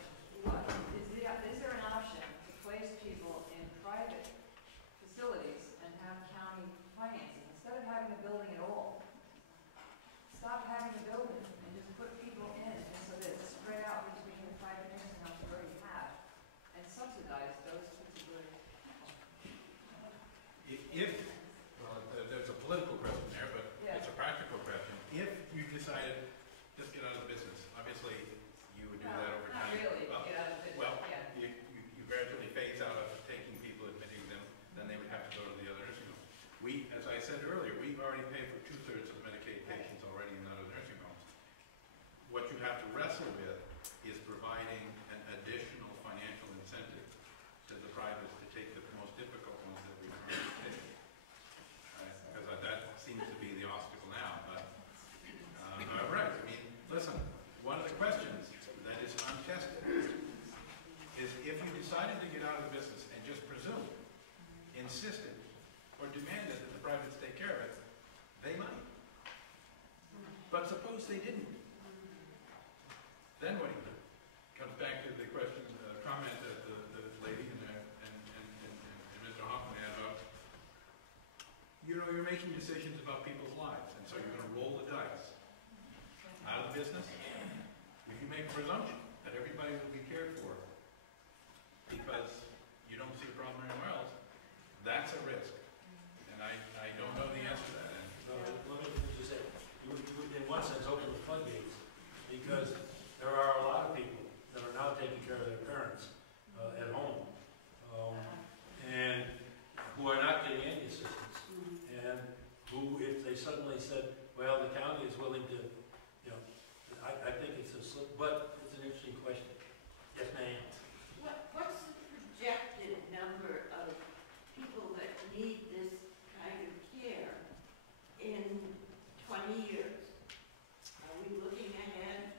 is there an option to place people in private facilities and have county financing instead of having a building at all? Stop having a building and just put people in, and so that it's spread out between the private nursing homes you already have, and subsidize those particular people. There's a political question there, but it's a practical question. If you decided just get out of the business, obviously you would do that over time. Not really, get out of the business, Well, yeah. you gradually phase out of taking people, admitting them, then they would have to go to the other nursing home. We, as I said earlier, we've already paid for 2/3 of Medicaid patients already in other nursing homes. What you have to wrestle with is providing an additional financial incentive to the privates to take the most difficult ones that we currently take. Because that seems to be the obstacle now. But right, I mean, listen, one of the questions that is untested is if you decided to get out of the business and just presume, insisted, or demanded that the privates take care of it, they might. But suppose they didn't. Then what do you do? Comes back to the question, comment that the lady and Mr. Hoffman had about, you're making decisions about people's lives, and so you're going to roll the dice. Out of the business, if you make a presumption that everybody will be cared for because you don't see a problem anywhere else, that's a risk. And I don't know the answer to that. Let me just say, you would, in one sense, open the floodgates, because there are a lot of people that are now taking care of their parents at home, and who are not getting any assistance, and who, if they suddenly said, well, the county is willing to, I think it's a slip, but it's an interesting question. Yes, ma'am? What's the projected number of people that need this kind of care in 20 years? Are we looking ahead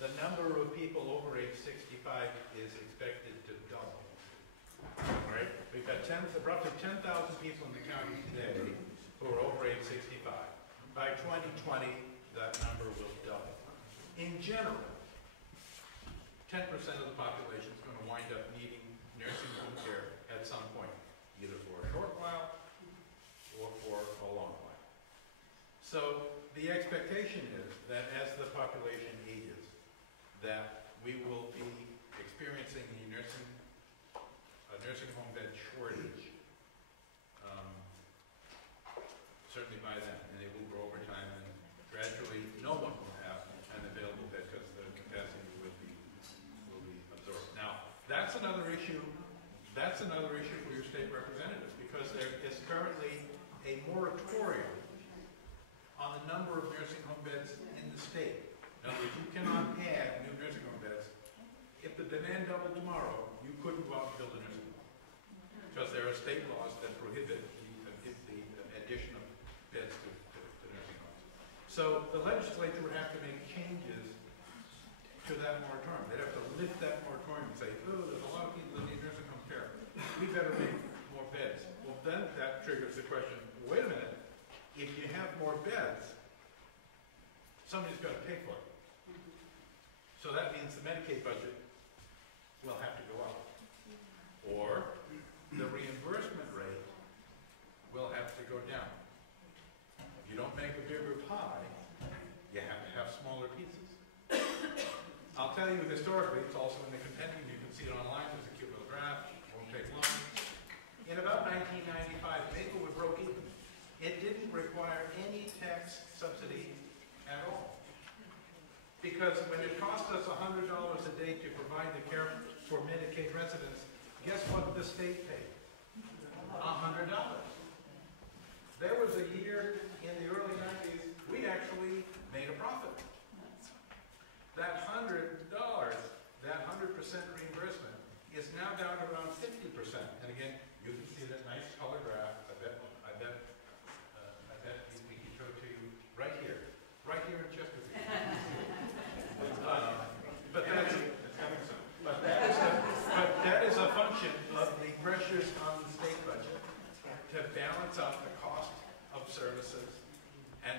the number of people over age 65 is expected to double. Right? We've got roughly 10,000 people in the county today who are over age 65. By 2020, that number will double. In general, 10% of the population is going to wind up needing nursing home care at some point, either for a short while or for a long while. So the expectation is that as the population ages, that we will be experiencing a nursing home bed shortage, certainly by then, and it will grow over time, and gradually no one will have an available bed because the capacity will be absorbed. Now, that's another issue for your state representatives, because there is currently a moratorium on the number of nursing home beds in the state. In other words, you cannot add new nursing home beds. If the demand doubled tomorrow, you couldn't go out and build a nursing home, because there are state laws that prohibit the addition of beds to nursing homes. So the legislature would have to make changes to that moratorium. They'd have to lift that moratorium and say, oh, there's a lot of people that need nursing home care. We better make more beds. Well, then that triggers the question, wait a minute, if you have more beds, somebody's got to pay for it. So that means the Medicaid budget will have to go up. Or the reimbursement rate will have to go down. If you don't make a bigger pie, you have to have smaller pieces. I'll tell you historically, it's also in the compendium, you can see it online, there's a cute little graph, it won't take long. In about 1995, Maplewood broke even. It didn't require any tax subsidy at all. Because when it cost us $100 a day to provide the care for Medicaid residents, guess what the state paid? $100. There was a year in the early 90s, we actually made a profit. That $100, that 100% reimbursement, is now down to around 50%. And again, you can see that nice color graph. I bet we can show it to you right here in Chesterfield. But that is a function of the pressures on the state budget to balance out the cost of services and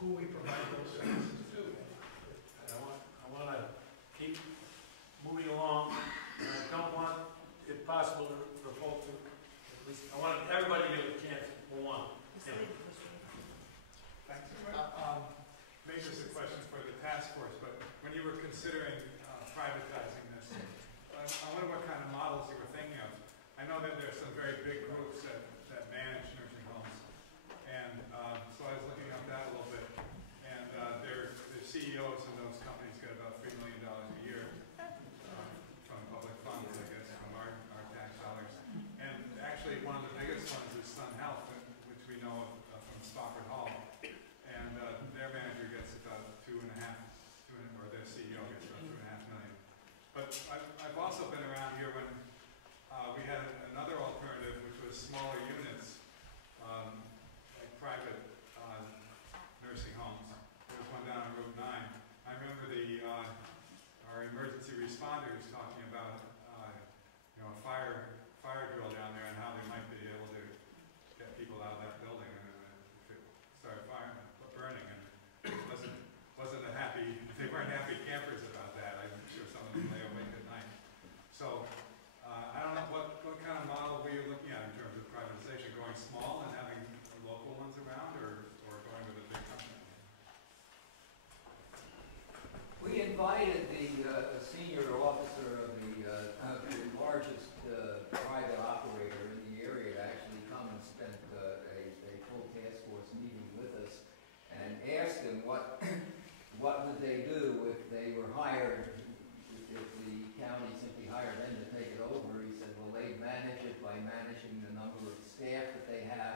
who we provide those services to. I want to keep moving along. And I don't want, if possible, for folks to, at least, I want everybody to get a chance for one. Thanks. Maybe this is a question for the task force, but when you were considering privatizing this, I wonder what kind of models you were thinking of. I know that there's some very big groups that manage nursing homes, and so I was looking up that a little bit, and their CEOs in those companies get about $3 million a year from public funds, I guess, from our tax dollars. And actually, one of the biggest ones is Sun Health, which we know of from Spofford Hall, and their manager gets about or their CEO gets about $2.5 million. But I've also been around here when we had another alternative, which was smaller units, like private nursing homes. There was one down on Route 9. I remember our emergency responders talking about a fire drill down there and how they might be able to get people out of that building and if it started burning. And it wasn't a happy. They weren't happy campers about that. I'm sure some of them lay awake at night. So I don't know what kind of model were you looking at in terms of privatization? Going small and having local ones around, or going with a big company? We invited the senior officer of the largest private operator in the area to actually come and spend a full task force meeting with us, and asked him what would they do if they were hired, if the county simply hired them to take it over. He said, well, they'd manage it by managing the number of staff that they have,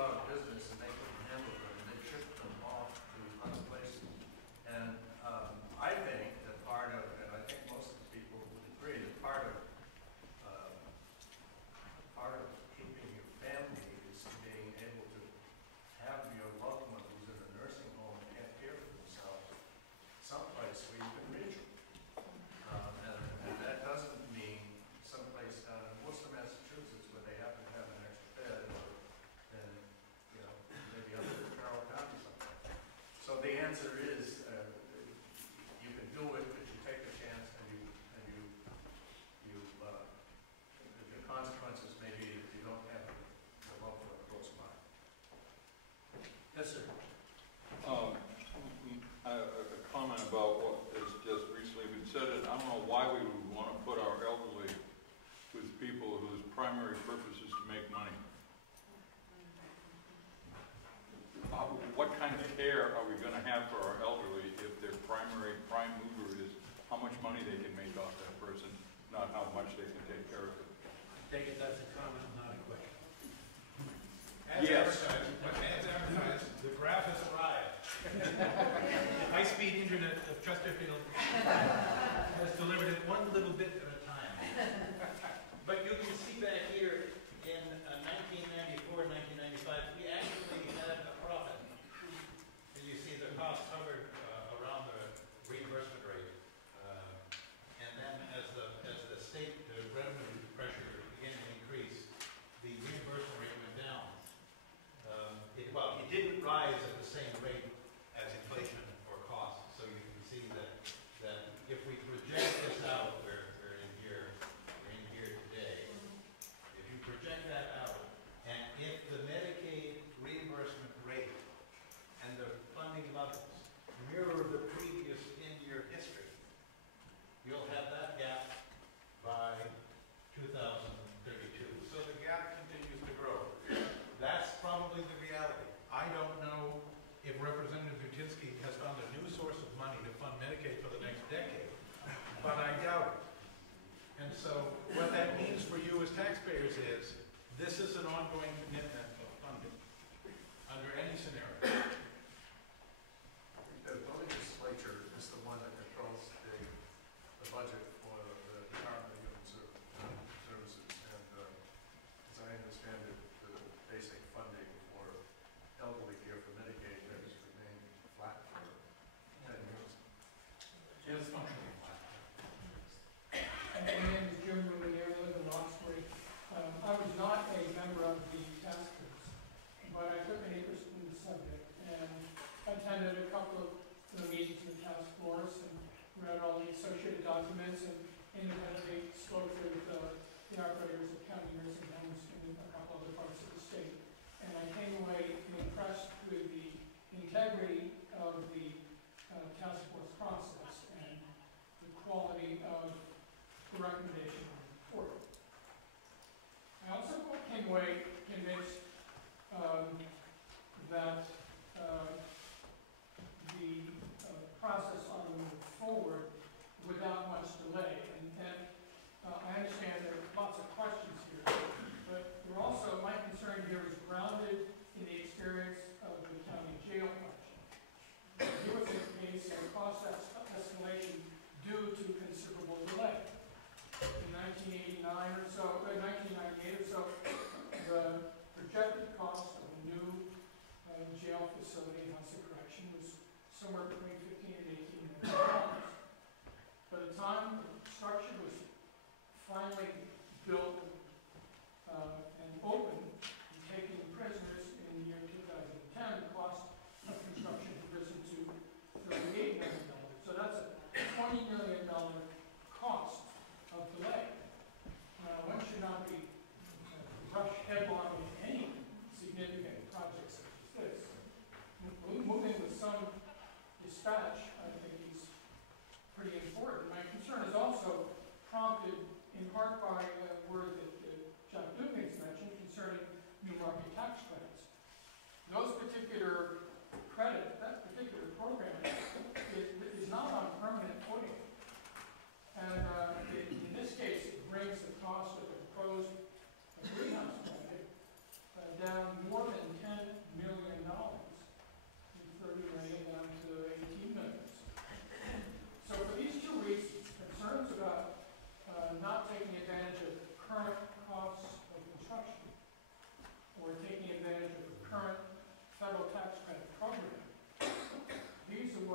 out of business and they couldn't handle them, and they shipped them off to other places. And I think that part of, and I think most of the people would agree, that part of keeping your family is being able to have your loved one who's in a nursing home and can't care for themselves someplace where you can reach them. And that doesn't mean someplace down in Worcester, Massachusetts, where they happen to have an extra bed, or in, you know, maybe up in Carroll County someplace. So the answer is, you can do it, but you take a chance, and the consequences may be that you don't have the loved one close by. Yes, sir. A comment about what has just recently been said, and I don't know why we would want to put our elderly with people whose primary purpose is to make money. What kind of care are we going to have for our elderly if their prime mover is how much money they can make off that person, not how much they can take care of it? Take it that's a comment, not a question. As Yes. advertised, the graph has arrived. High-speed internet of Chesterfield has delivered it one little bit at a time. But you can see back here in 1994, 1995, we actually had a profit. As you see, the cost hovered around the reimbursement rate. And then as the state revenue pressure began to increase, the reimbursement rate went down. It didn't rise at the same rate as inflation or cost. So you can see that if we project this out, we're in here today. If you project that out, and if the Medicaid reimbursement rate and the funding levels mirror the previous 10-year history, you'll have that gap by 2032. So the gap continues to grow. That's probably the reality. I don't know if Representative Utinsky has found a new source of money to fund Medicaid for the next decade, but I doubt it. And so what that means for you as taxpayers is this is an ongoing commitment of funding under any scenario. The legislature is the one that controls the budget for the Department of Human Services, and as I understand it, the basic funding for elderly care for Medicaid has remained flat for 10 years. Jim's functionally flat. My name is Jim Rubenere, I live in Roxbury. I was not a member of the task force, but I took an interest in the subject and attended a couple of the meetings of the task force and read all the associated documents and independently spoke with the operators of county nursing homes in a couple other parts of the state. And I came away impressed with the integrity of the task force process and the quality of the recommendation of the report. I also came away convinced that the process ought to move forward without much delay. And I understand there are lots of questions here, but there also, my concern here is grounded in the experience of the county jail project. Here was a case of cost escalation due to considerable delay. In 1989 or so, 1998 or so, the projected cost of a new jail facility, house of correction, was somewhere between $15 and $18 million. By the time the structure was finally built and open and taking prisoners in the year 2010, the cost of construction had risen to $38 million. So that's a $20 million cost of delay. One should not be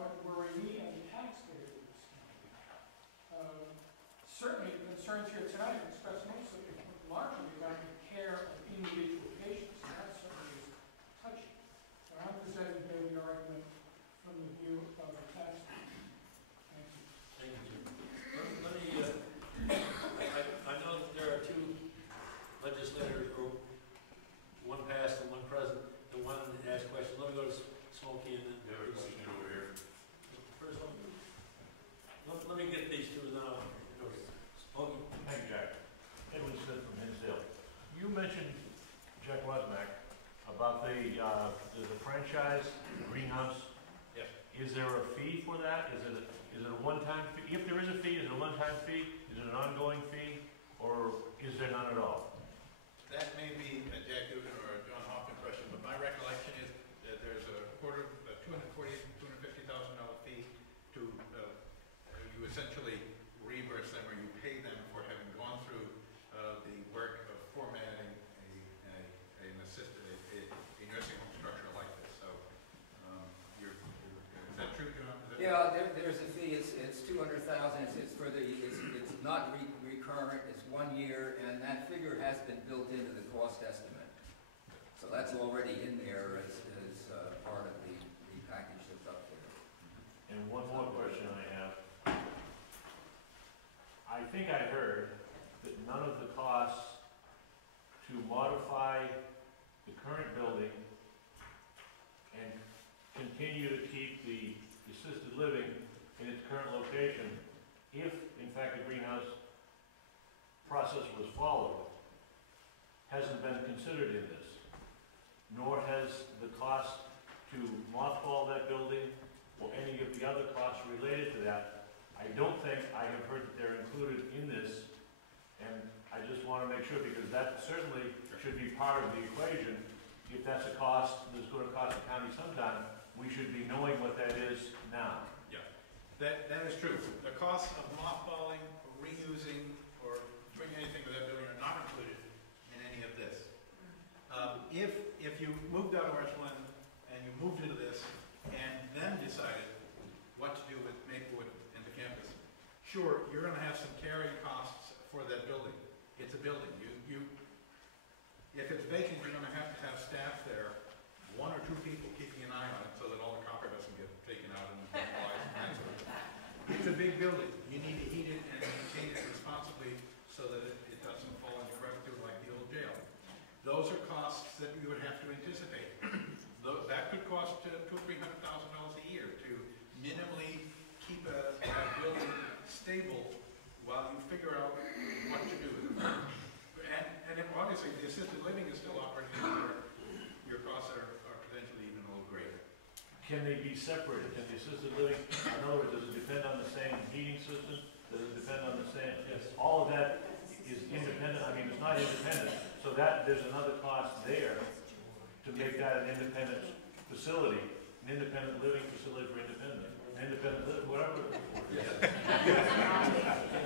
what we're in need of the taxpayers. Certainly, the concerns here tonight express mostly, largely about the care of individual patients, and that certainly is touchy. But I'm presenting here the argument from the view of the taxpayer. Thank you. Thank you, sir. Let me, I know that there are two legislators, or one past and one present, that wanted to ask questions. Let me go to Smokey and then. You have a question over here. First one. Let me get these two, then I'll go to Smokey. Thank you, Jack. Edwin Smith from Hinsdale. You mentioned, Jack Wozniak, about the franchise greenhouse. Yes. Is there a fee for that? Is it a one-time fee? If there is a fee, is it a one-time fee? Is it an ongoing fee? Or is there none at all? That may be a Jack Dugan or a John Hoffman question, but my recollection is that there's a $250,000 fee to, you essentially reimburse them or you pay them for having gone through the work of formatting a nursing home structure like this. So, is that true, John? Yeah, there's a fee. It's $200,000. It's for the. It's not recurrent. It's 1 year, and that figure has been built into the cost estimate. So that's already in there as part of the package that's up there. And one more question I have. I think I heard that none of the costs to modify the current building and continue to keep the assisted living in its current location, if in fact the greenhouse process was followed, hasn't been considered in this, nor has the cost to mothball that building or any of the other costs related to that. I don't think I have heard that they're included in this, and I just want to make sure, because that certainly should be part of the equation. If that's a cost that's going to cost the county sometime, we should be knowing what that is now. Yeah, that is true. The costs of mothballing, or reusing, or doing anything with that building are not included in any of this. If you moved out of Ashland and you moved into this and then decided what to do with Maplewood and the campus, sure, you're going to have some carrying costs for that building. It's a building. If it's vacant, you're going to have staff there, 1 or 2 people keeping an eye on it so that all the copper doesn't get taken out and vandalized and that sort of thing. It's a big building. You need to heat it and maintain it responsibly so that it doesn't fall into revenue like the old jail. Those are costs that you would have to anticipate. That could cost $200,000 or $300,000 a year to minimally keep a building stable while you figure out what to do with it. And if obviously the assisted living is still operating, your costs are potentially even a little greater. Can they be separated? Can the assisted living, in other words, does it depend on the same heating system? Does it depend on the same? Yes. All of that is independent. I mean, it's not independent. So that there's another cost there to make that an independent facility, an independent living facility for independent, an independent living, whatever. Yes.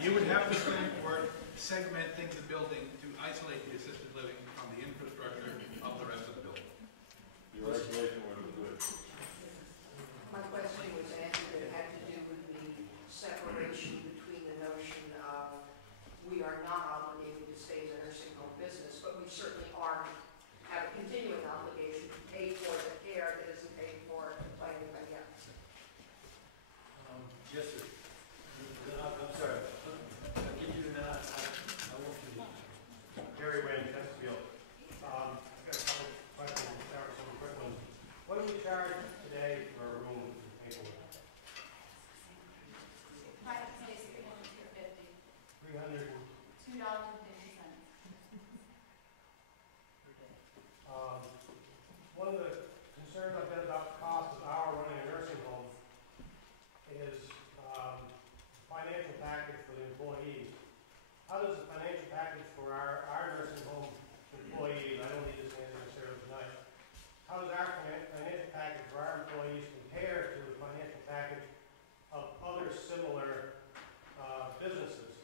You would have to spend work segmenting the building to isolate the assisted living from the infrastructure of the rest of the building. Your isolation would have good. My question was answered. It had to do with the separation between the notion of we are not obligated to stay in the nursing home business, but we certainly have a continuing obligation to pay for the care that isn't paid for by anybody else. Yes, sir. I'm sorry. I'll give you that. I won't do that. Gary Wayne, Chesterfield. I've got a couple questions. Start with some quick ones. What do we charge today for a room in Maplewood? Private space, $350. $300. $2.50. One of the concerns I've got about the cost of our running a nursing home is financial package for the employees. How does the financial package for our nursing home employees, I don't need this answer necessarily tonight, how does our financial package for our employees compare to the financial package of other similar businesses?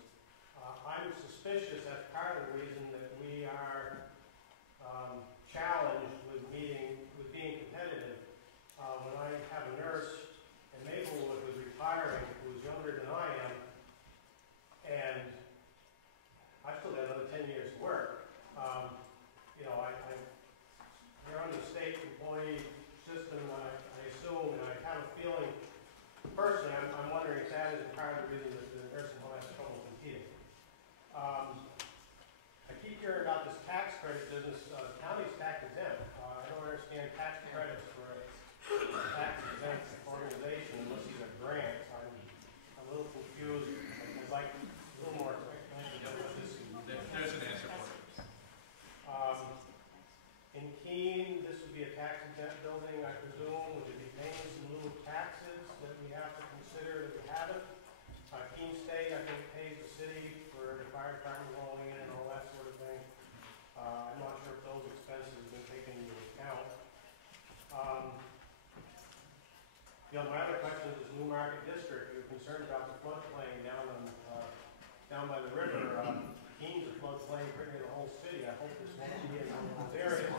I'm suspicious that's part of the reason that we are challenged with being competitive. When I have a nurse in Maplewood tax exempt building, I presume, would it be payments in lieu of taxes that we have to consider that we haven't? Keene State, I think, pays the city for the fire department rolling in and all that sort of thing. I'm not sure if those expenses have been taken into account. My other question is this New Market District. You're concerned about the floodplain down by the river. Keene's a floodplain pretty near the whole city. I hope this won't be in one of those areas.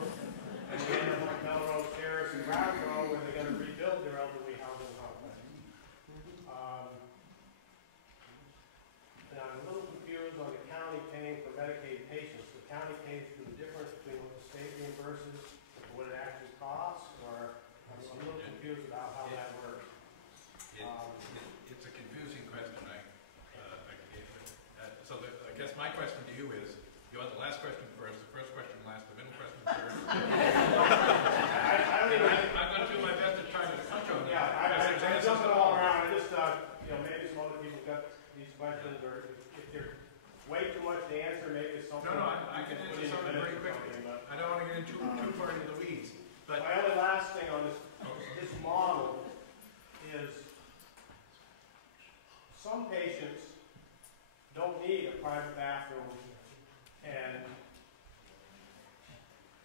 And we end up like Melrose Terrace and Gradual, where they're going to rebuild their elderly housing complex. And I'm a little confused on the county paying for Medicaid patients. The county pays for the difference between what the state reimburses and what it actually costs, or I'm a little confused about how that works. It's a confusing question. I guess my question to you is, you want the last question first, the first question last, the middle question first? I'm going to do my best to try to touch on that. Yeah, I'm jumping all around. I just, maybe some other people got these questions, or if they're way too much to answer, maybe it's something. No, I can answer something very quickly. I don't want to get into too far into the weeds. But my only last thing on this model is some patients don't need a private bathroom, and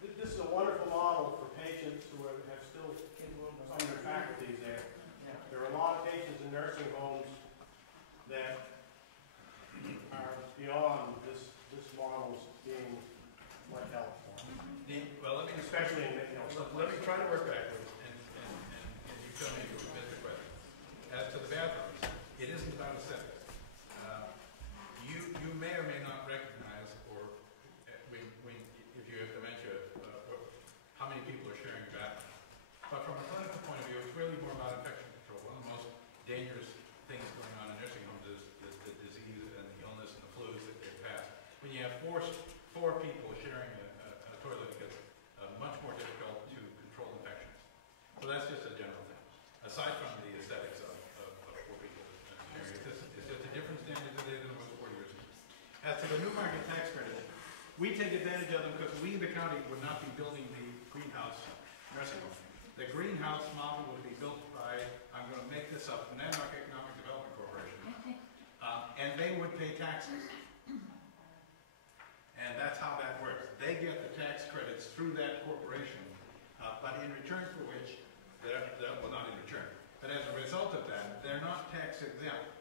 this is a wonderful model for patients who have still some of their faculties there. There are a lot of patients in nursing homes that are beyond this model's being much help for. Well, let me especially in let me try to work backwards, and you tell me if you missed the question. As to the bathrooms, it isn't about aesthetics. You may or may not recognize, or if you have dementia, how many people are sharing a bathroom. But from a clinical point of view, it's really more about infection control. One of the most dangerous things going on in nursing homes is the disease and the illness and the flus that they pass. When you have four people sharing a toilet, it gets much more difficult to control infections. So that's just a general thing. Aside from the aesthetics of four people sharing, it's just a different standard today than it was 4 years ago. As to the New Market tax credits, we take advantage of them because we, the county, would not be building the greenhouse nursing home. The greenhouse model would be built by, I'm going to make this up, Monadnock Economic Development Corporation, and they would pay taxes. And that's how that works. They get the tax credits through that corporation, but in return for which, well, not in return, but as a result of that, they're not tax exempt.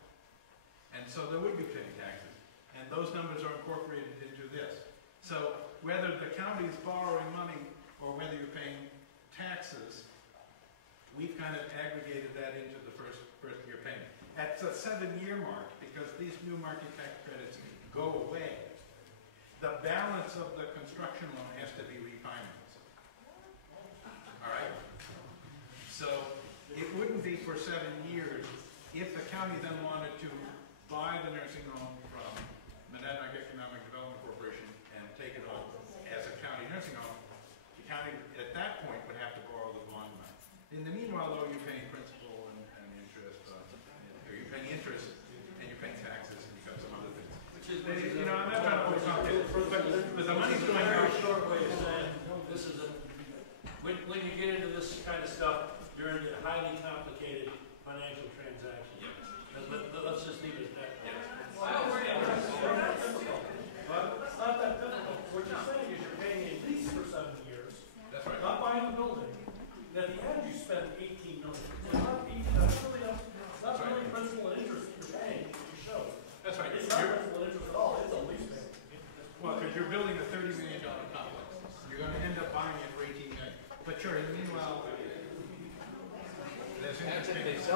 And so they would be paying taxes. And those numbers are incorporated into this. So whether the county's borrowing money or whether you're paying taxes, we've kind of aggregated that into the first year payment. At the 7-year mark, because these New Market tax credits go away, the balance of the construction loan has to be refinanced. All right? So it wouldn't be for 7 years if the county then wanted to buy the nursing home from Monadnock Economic Development Corporation and take it on as a county nursing home. The county at that point would have to borrow the bond money. In the meanwhile, though, you're paying principal and interest, or you're paying interest and you're paying taxes and you've got some other things. I'm not trying to overcomplicate it, but the money's going a very out. short way of saying this is when you get into this kind of stuff, you're in a highly complicated financial transaction. Yes. Let's just leave it at that. Yes. It's not that difficult. What you're saying is you're paying a lease for 7 years. That's right. Not buying the building. And at the end, you spend $18 million. So that's really principal and interest that you're paying that you show. That's right. It's not principal and interest at all. It's a lease payment. Well, because you're building a $30 million complex. You're going to end up buying it for $18 million. But sure, in the meanwhile, there's interest payments.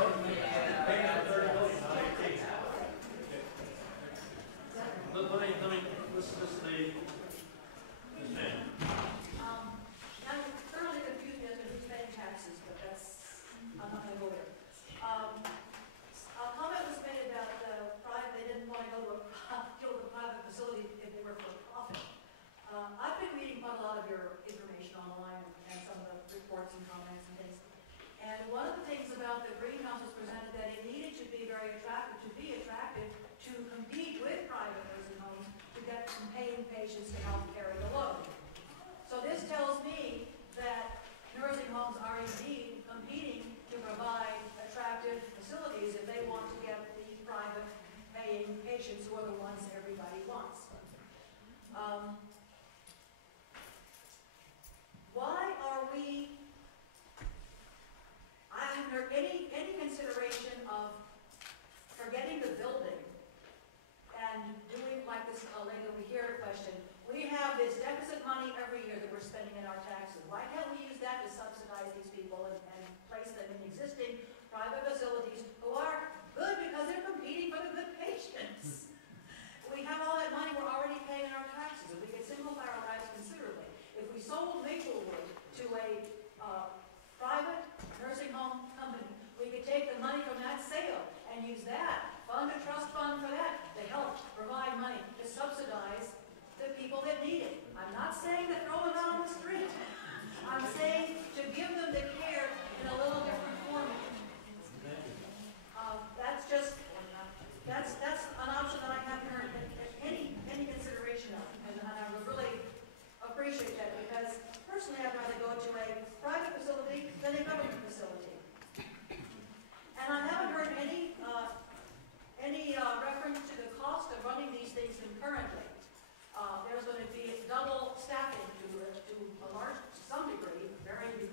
I'm thoroughly confused as to who's paying taxes, but I'm not going to go there. A comment was made about they didn't want to go to a private facility if they were for profit. I've been reading quite a lot of your information online and some of the reports and comments and things. And one of the things about the greenhouse was presented that it needed to be very attractive, to compete with private nursing homes to get some paying patients to help carry the load. So this tells me that nursing Why are we, I haven't heard any consideration of forgetting the building and doing like this lady over here question. We have this deficit money every year that we're spending in our taxes. Why can't we use that to subsidize these people and place them in existing private facilities who are good because they're competing for the good patients? We have all that money we're already paying in our taxes, and we could simplify our lives considerably. If we sold Maplewood to a private nursing home company, we could take the money from that sale and use that, fund a trust fund for that, to help provide money to subsidize the people that need it. I'm not saying to throw them out on the street. I'm saying to give them the care in a little different format. That's an option that I haven't heard any consideration of, and I would really appreciate that, because personally I'd rather go to a private facility than a government facility. And I haven't heard any reference to the cost of running these things concurrently. There's going to be double staffing to some degree, varying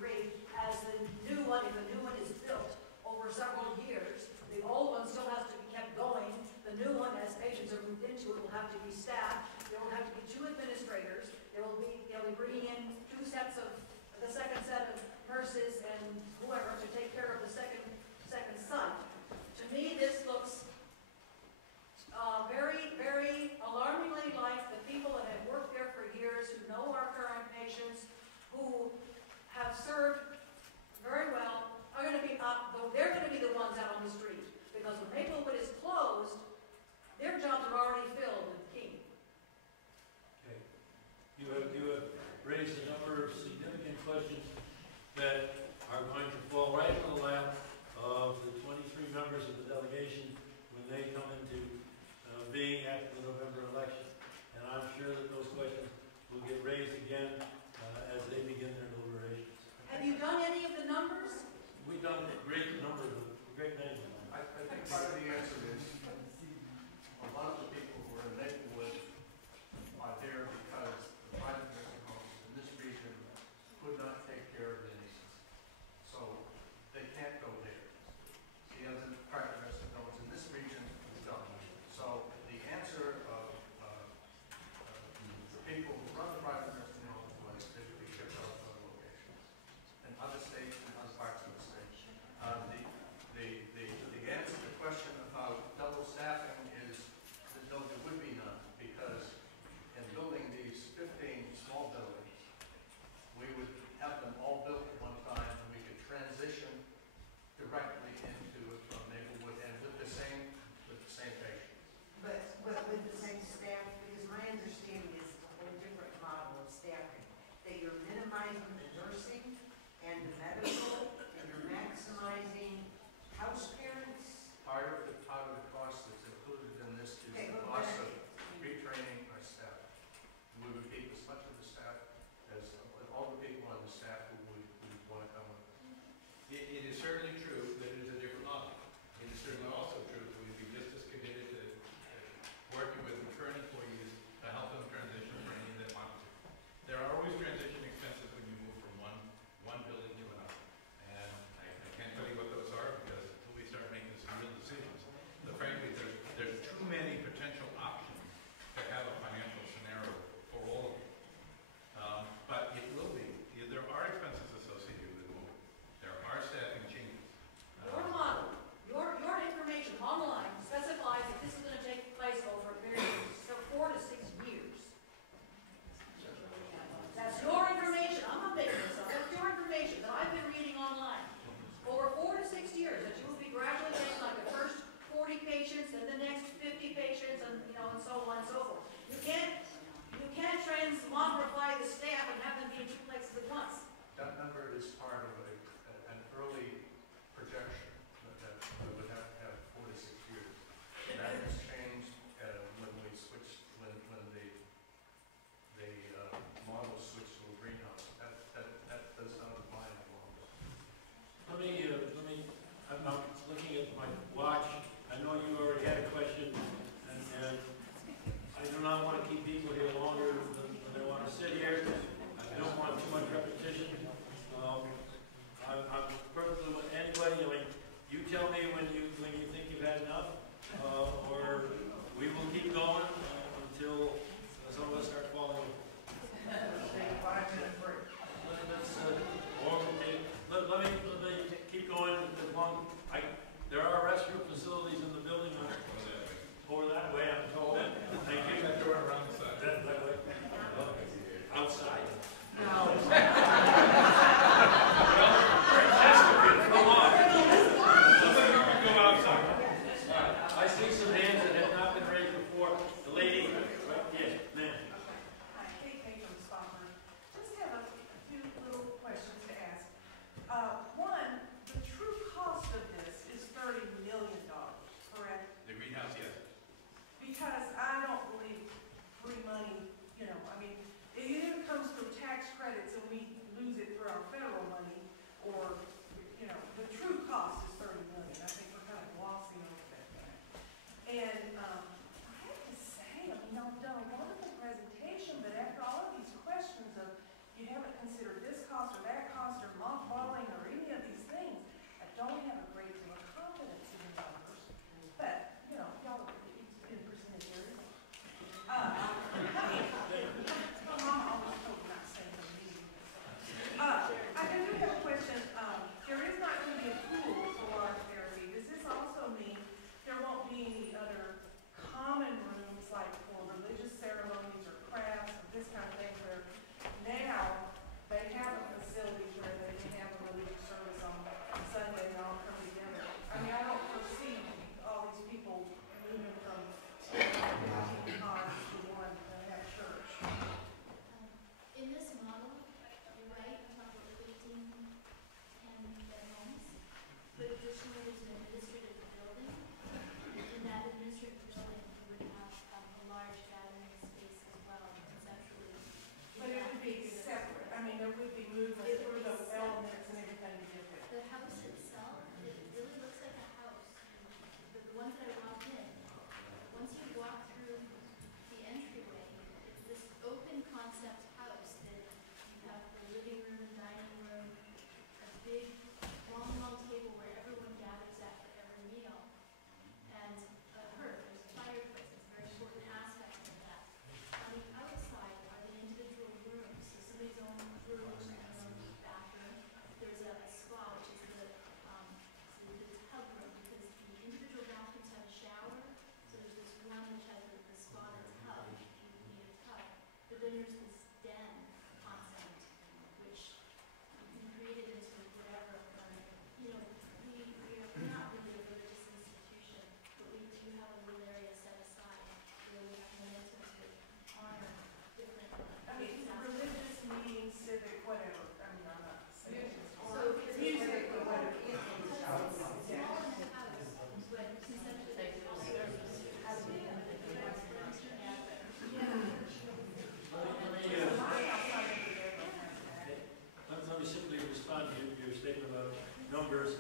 numbers,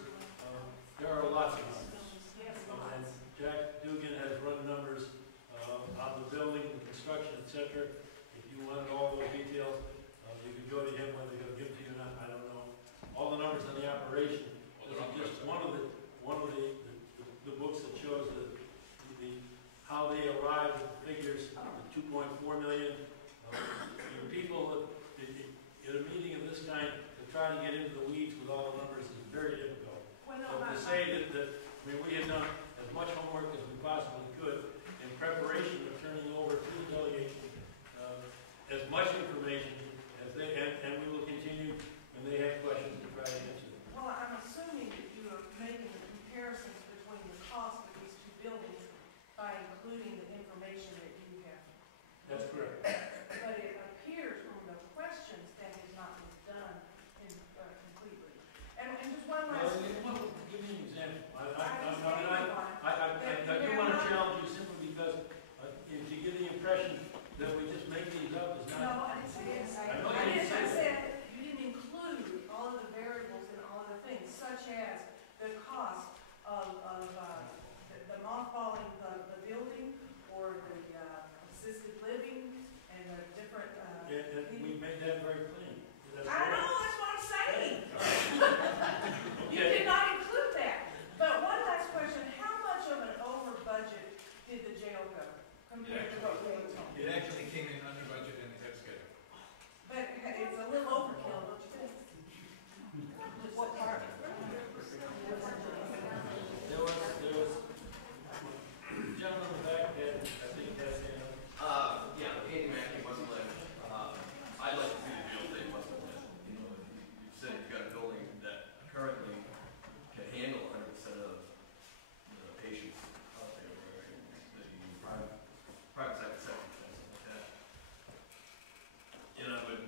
there are lots of numbers. And Jack Dugan has run numbers on the building, the construction, etc. If you wanted all those details, you could go to him, whether he'll give to you or not, I don't know. All the numbers on the operation. This is just one of the books that shows how they arrived at the figures, the 2.4 million. People at a meeting of this kind to try to get into the weeds with all the numbers is very difficult. But to say that we had done as much homework as we possibly could in preparation of turning over to the delegation as much information as they, and we will continue when they have questions to try to answer them. Well, I'm assuming that you are making the comparisons between the cost of these two buildings by including the information that you have. That's correct. But it appears from the questions that has not been done completely. And just one last. Give me an example. I do want to challenge you simply because to give the impression that we just make these up is not. No, I didn't say that. I said you didn't include all of the variables and all of the things, such as the cost of the mothballing the building or the assisted living and the different. And we made that very clean. I know, that's what I'm saying. You did not include that. But one last question, how much of an over budget did the jail go compared to what we were told? It actually came in under budget and ahead of schedule. But it's a little overkill, don't you think? What part? There was a gentleman back there, I think that's him. Yeah, Katie Mackey, West Lynn. I'd like to see the jail say West Lynn. You know, you said you've got a building that currently can handle 100% of the patients out there, where the private sector, something like that. You know, but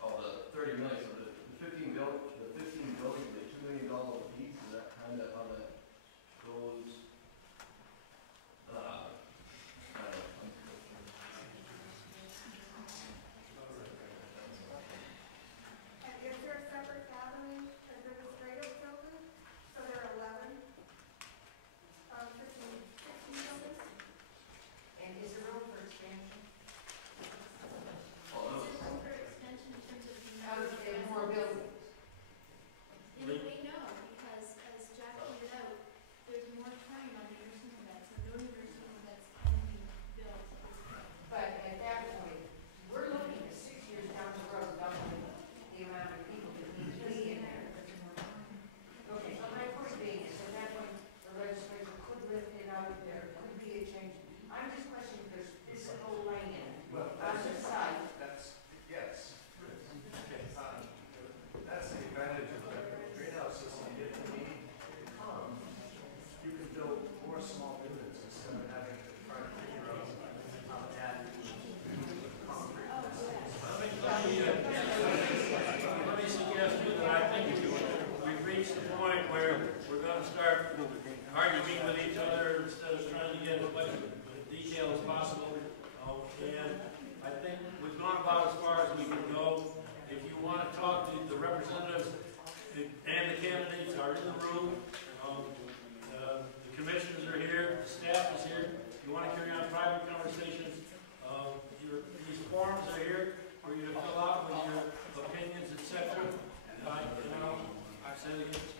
oh, the 30 million, so the 15 buildings, the $2 million a piece, is that kind of how that goes? And is there a separate cabinet administrative building? So there are 11, 15 buildings? And is there room for expansion? Well, Is there room for extension in terms of the I would say more buildings. In a way, no, because as Jack pointed out, there's more time on the nursing home beds, so no new nursing home beds can be built at this point. But at that point, we're looking at 6 years down the road, doubling the amount of people that need to be in there. Okay, so my point being is, at that point, the legislature could lift it out of there, could be a change. I'm just questioning if there's physical land on the site. That's, yes. That's the advantage of the greenhouse system. If the need comes, you can build more small units instead of having to try to figure out how to add concrete. Let me suggest to you that I think we've reached the point where we're going to start arguing with each other instead of trying to get as much detail as possible. And I think we've gone about as far as we can go. If you want to talk to the representatives and the candidates are in the room, the commissioners are here, the staff is here. If you want to carry on private conversations, these forms are here for you to fill out with your opinions, etc. And I say it again.